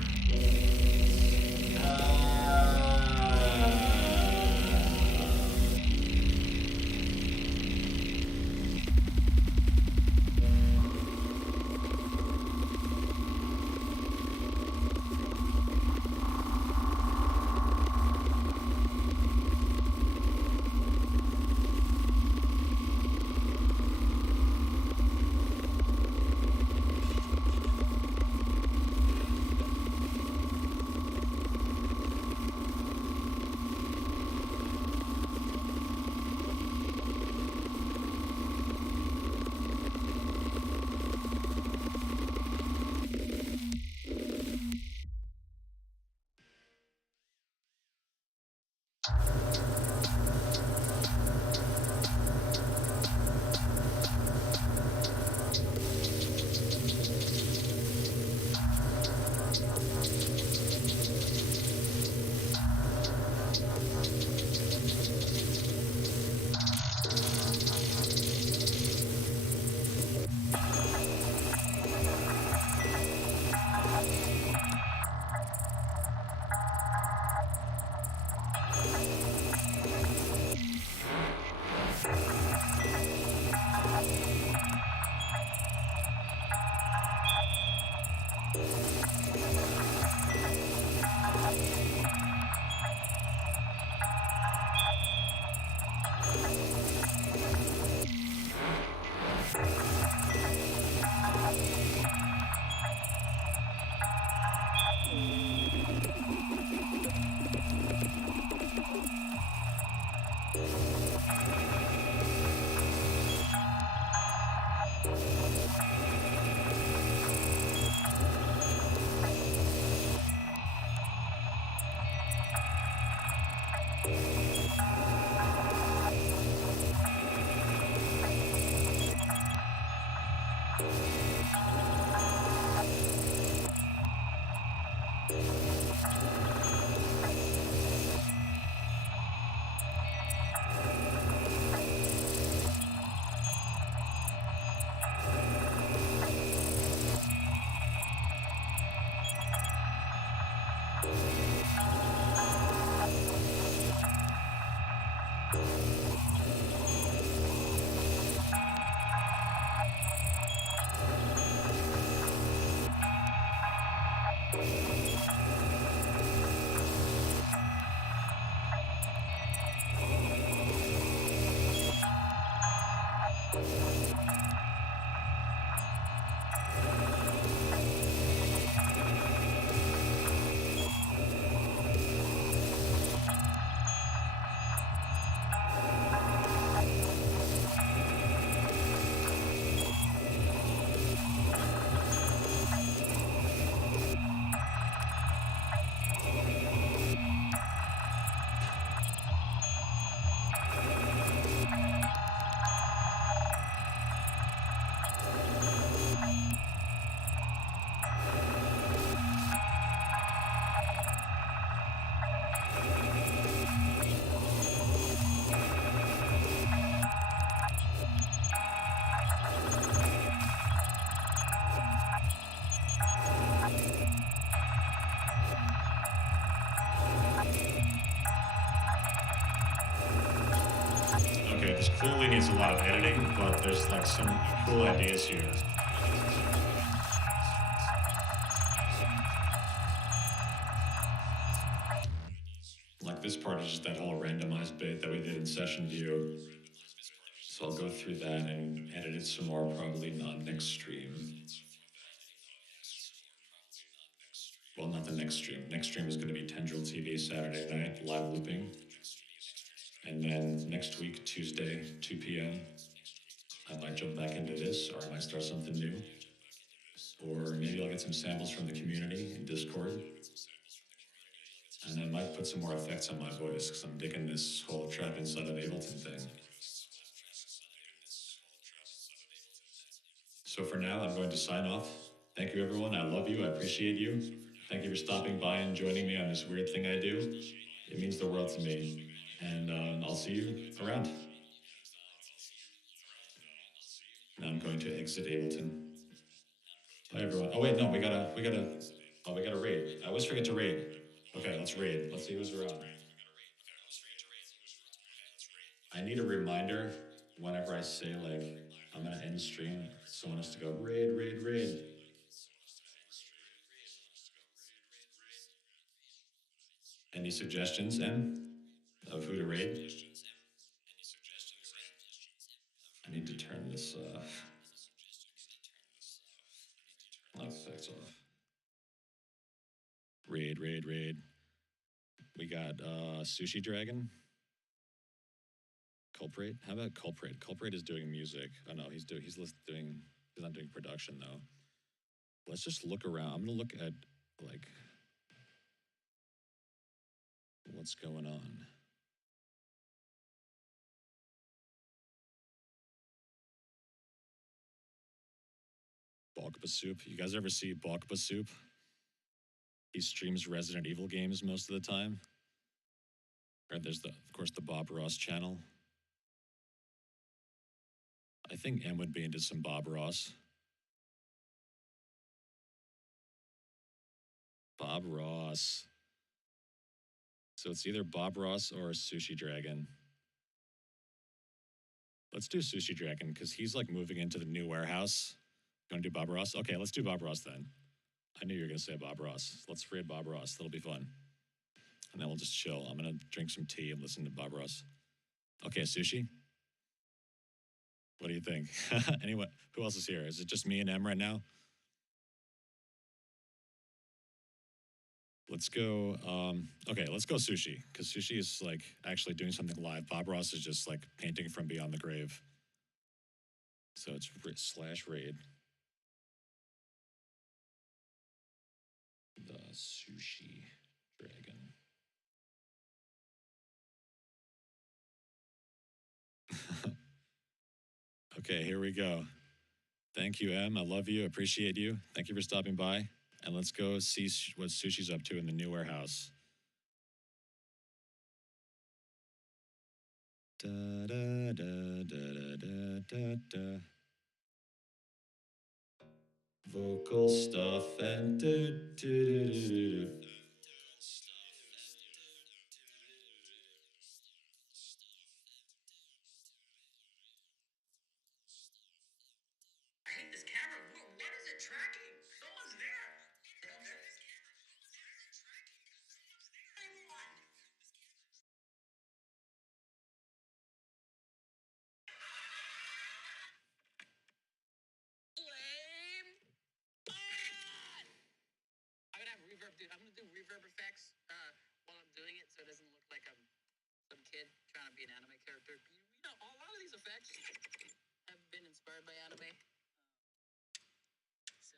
about editing, but there's like some cool ideas here. Like this part is just that whole randomized bit that we did in session view. So I'll go through that and edit it some more, probably on next stream. Well, not the next stream. Next stream is going to be Tendril TV Saturday night, live looping. And then next week, Tuesday, 2 p.m., I might jump back into this, or I might start something new. Or maybe I'll get some samples from the community in Discord. And I might put some more effects on my voice, because I'm digging this whole Trap Inside of Ableton thing. So for now, I'm going to sign off. Thank you, everyone. I love you. I appreciate you. Thank you for stopping by and joining me on this weird thing I do. It means the world to me. And I'll see you around. Now I'm going to exit Ableton. Bye, everyone. Oh wait, no, we gotta raid. I always forget to raid. Okay, let's raid. Let's see who's around. I need a reminder whenever I say like I'm gonna end stream. Someone has to go raid, raid, raid. Any suggestions, Em, of who to raid? I need to turn this live effects off. Raid, raid, raid. We got Sushi Dragon. Culprit. How about Culprit? Culprit is doing music. Oh no, he's not doing production though. Let's just look around. I'm gonna look at like what's going on. Balkba Soup. You guys ever see Balkba Soup? He streams Resident Evil games most of the time. Right, there's of course the Bob Ross channel. I think M would be into some Bob Ross. Bob Ross. So it's either Bob Ross or Sushi Dragon. Let's do Sushi Dragon because he's like moving into the new warehouse. You want to do Bob Ross? Okay, let's do Bob Ross then. I knew you were going to say Bob Ross. Let's raid Bob Ross. That'll be fun. And then we'll just chill. I'm going to drink some tea and listen to Bob Ross. Okay, Sushi. What do you think? Anyone? Who else is here? Is it just me and M right now? Let's go. Okay, let's go Sushi because Sushi is like actually doing something live. Bob Ross is just like painting from beyond the grave. So it's /raid. The Sushi Dragon. Okay, here we go. Thank you, Em. I love you. Appreciate you. Thank you for stopping by. And let's go see what Sushi's up to in the new warehouse. Da, da, da, da, da, da, da. Vocal stuff and do, do, do, do, do. Dude, I'm gonna do reverb effects while I'm doing it so it doesn't look like I'm some kid trying to be an anime character. You know, a lot of these effects have been inspired by anime. So,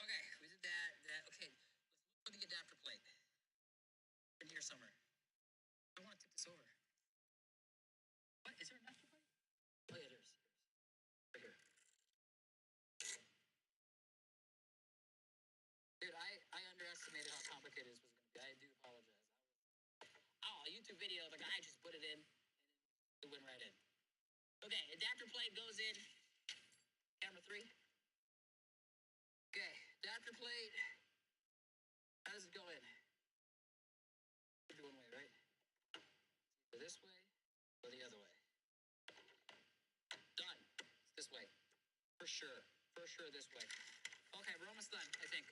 okay, we did that. Okay, let's look for the adapter plate. In here somewhere. I want to tip this over. What? Is there an adapter plate? Oh, yeah, there's. Right here. Dude, I underestimated how complicated this was going to be. I do apologize. Oh, a YouTube video, the guy just put it in, and it went right in. Okay, adapter plate goes in. Camera 3. Okay, adapter plate. How does it go in? One way, right? Go this way, or the sure. For sure this way. Okay, we're almost done, I think.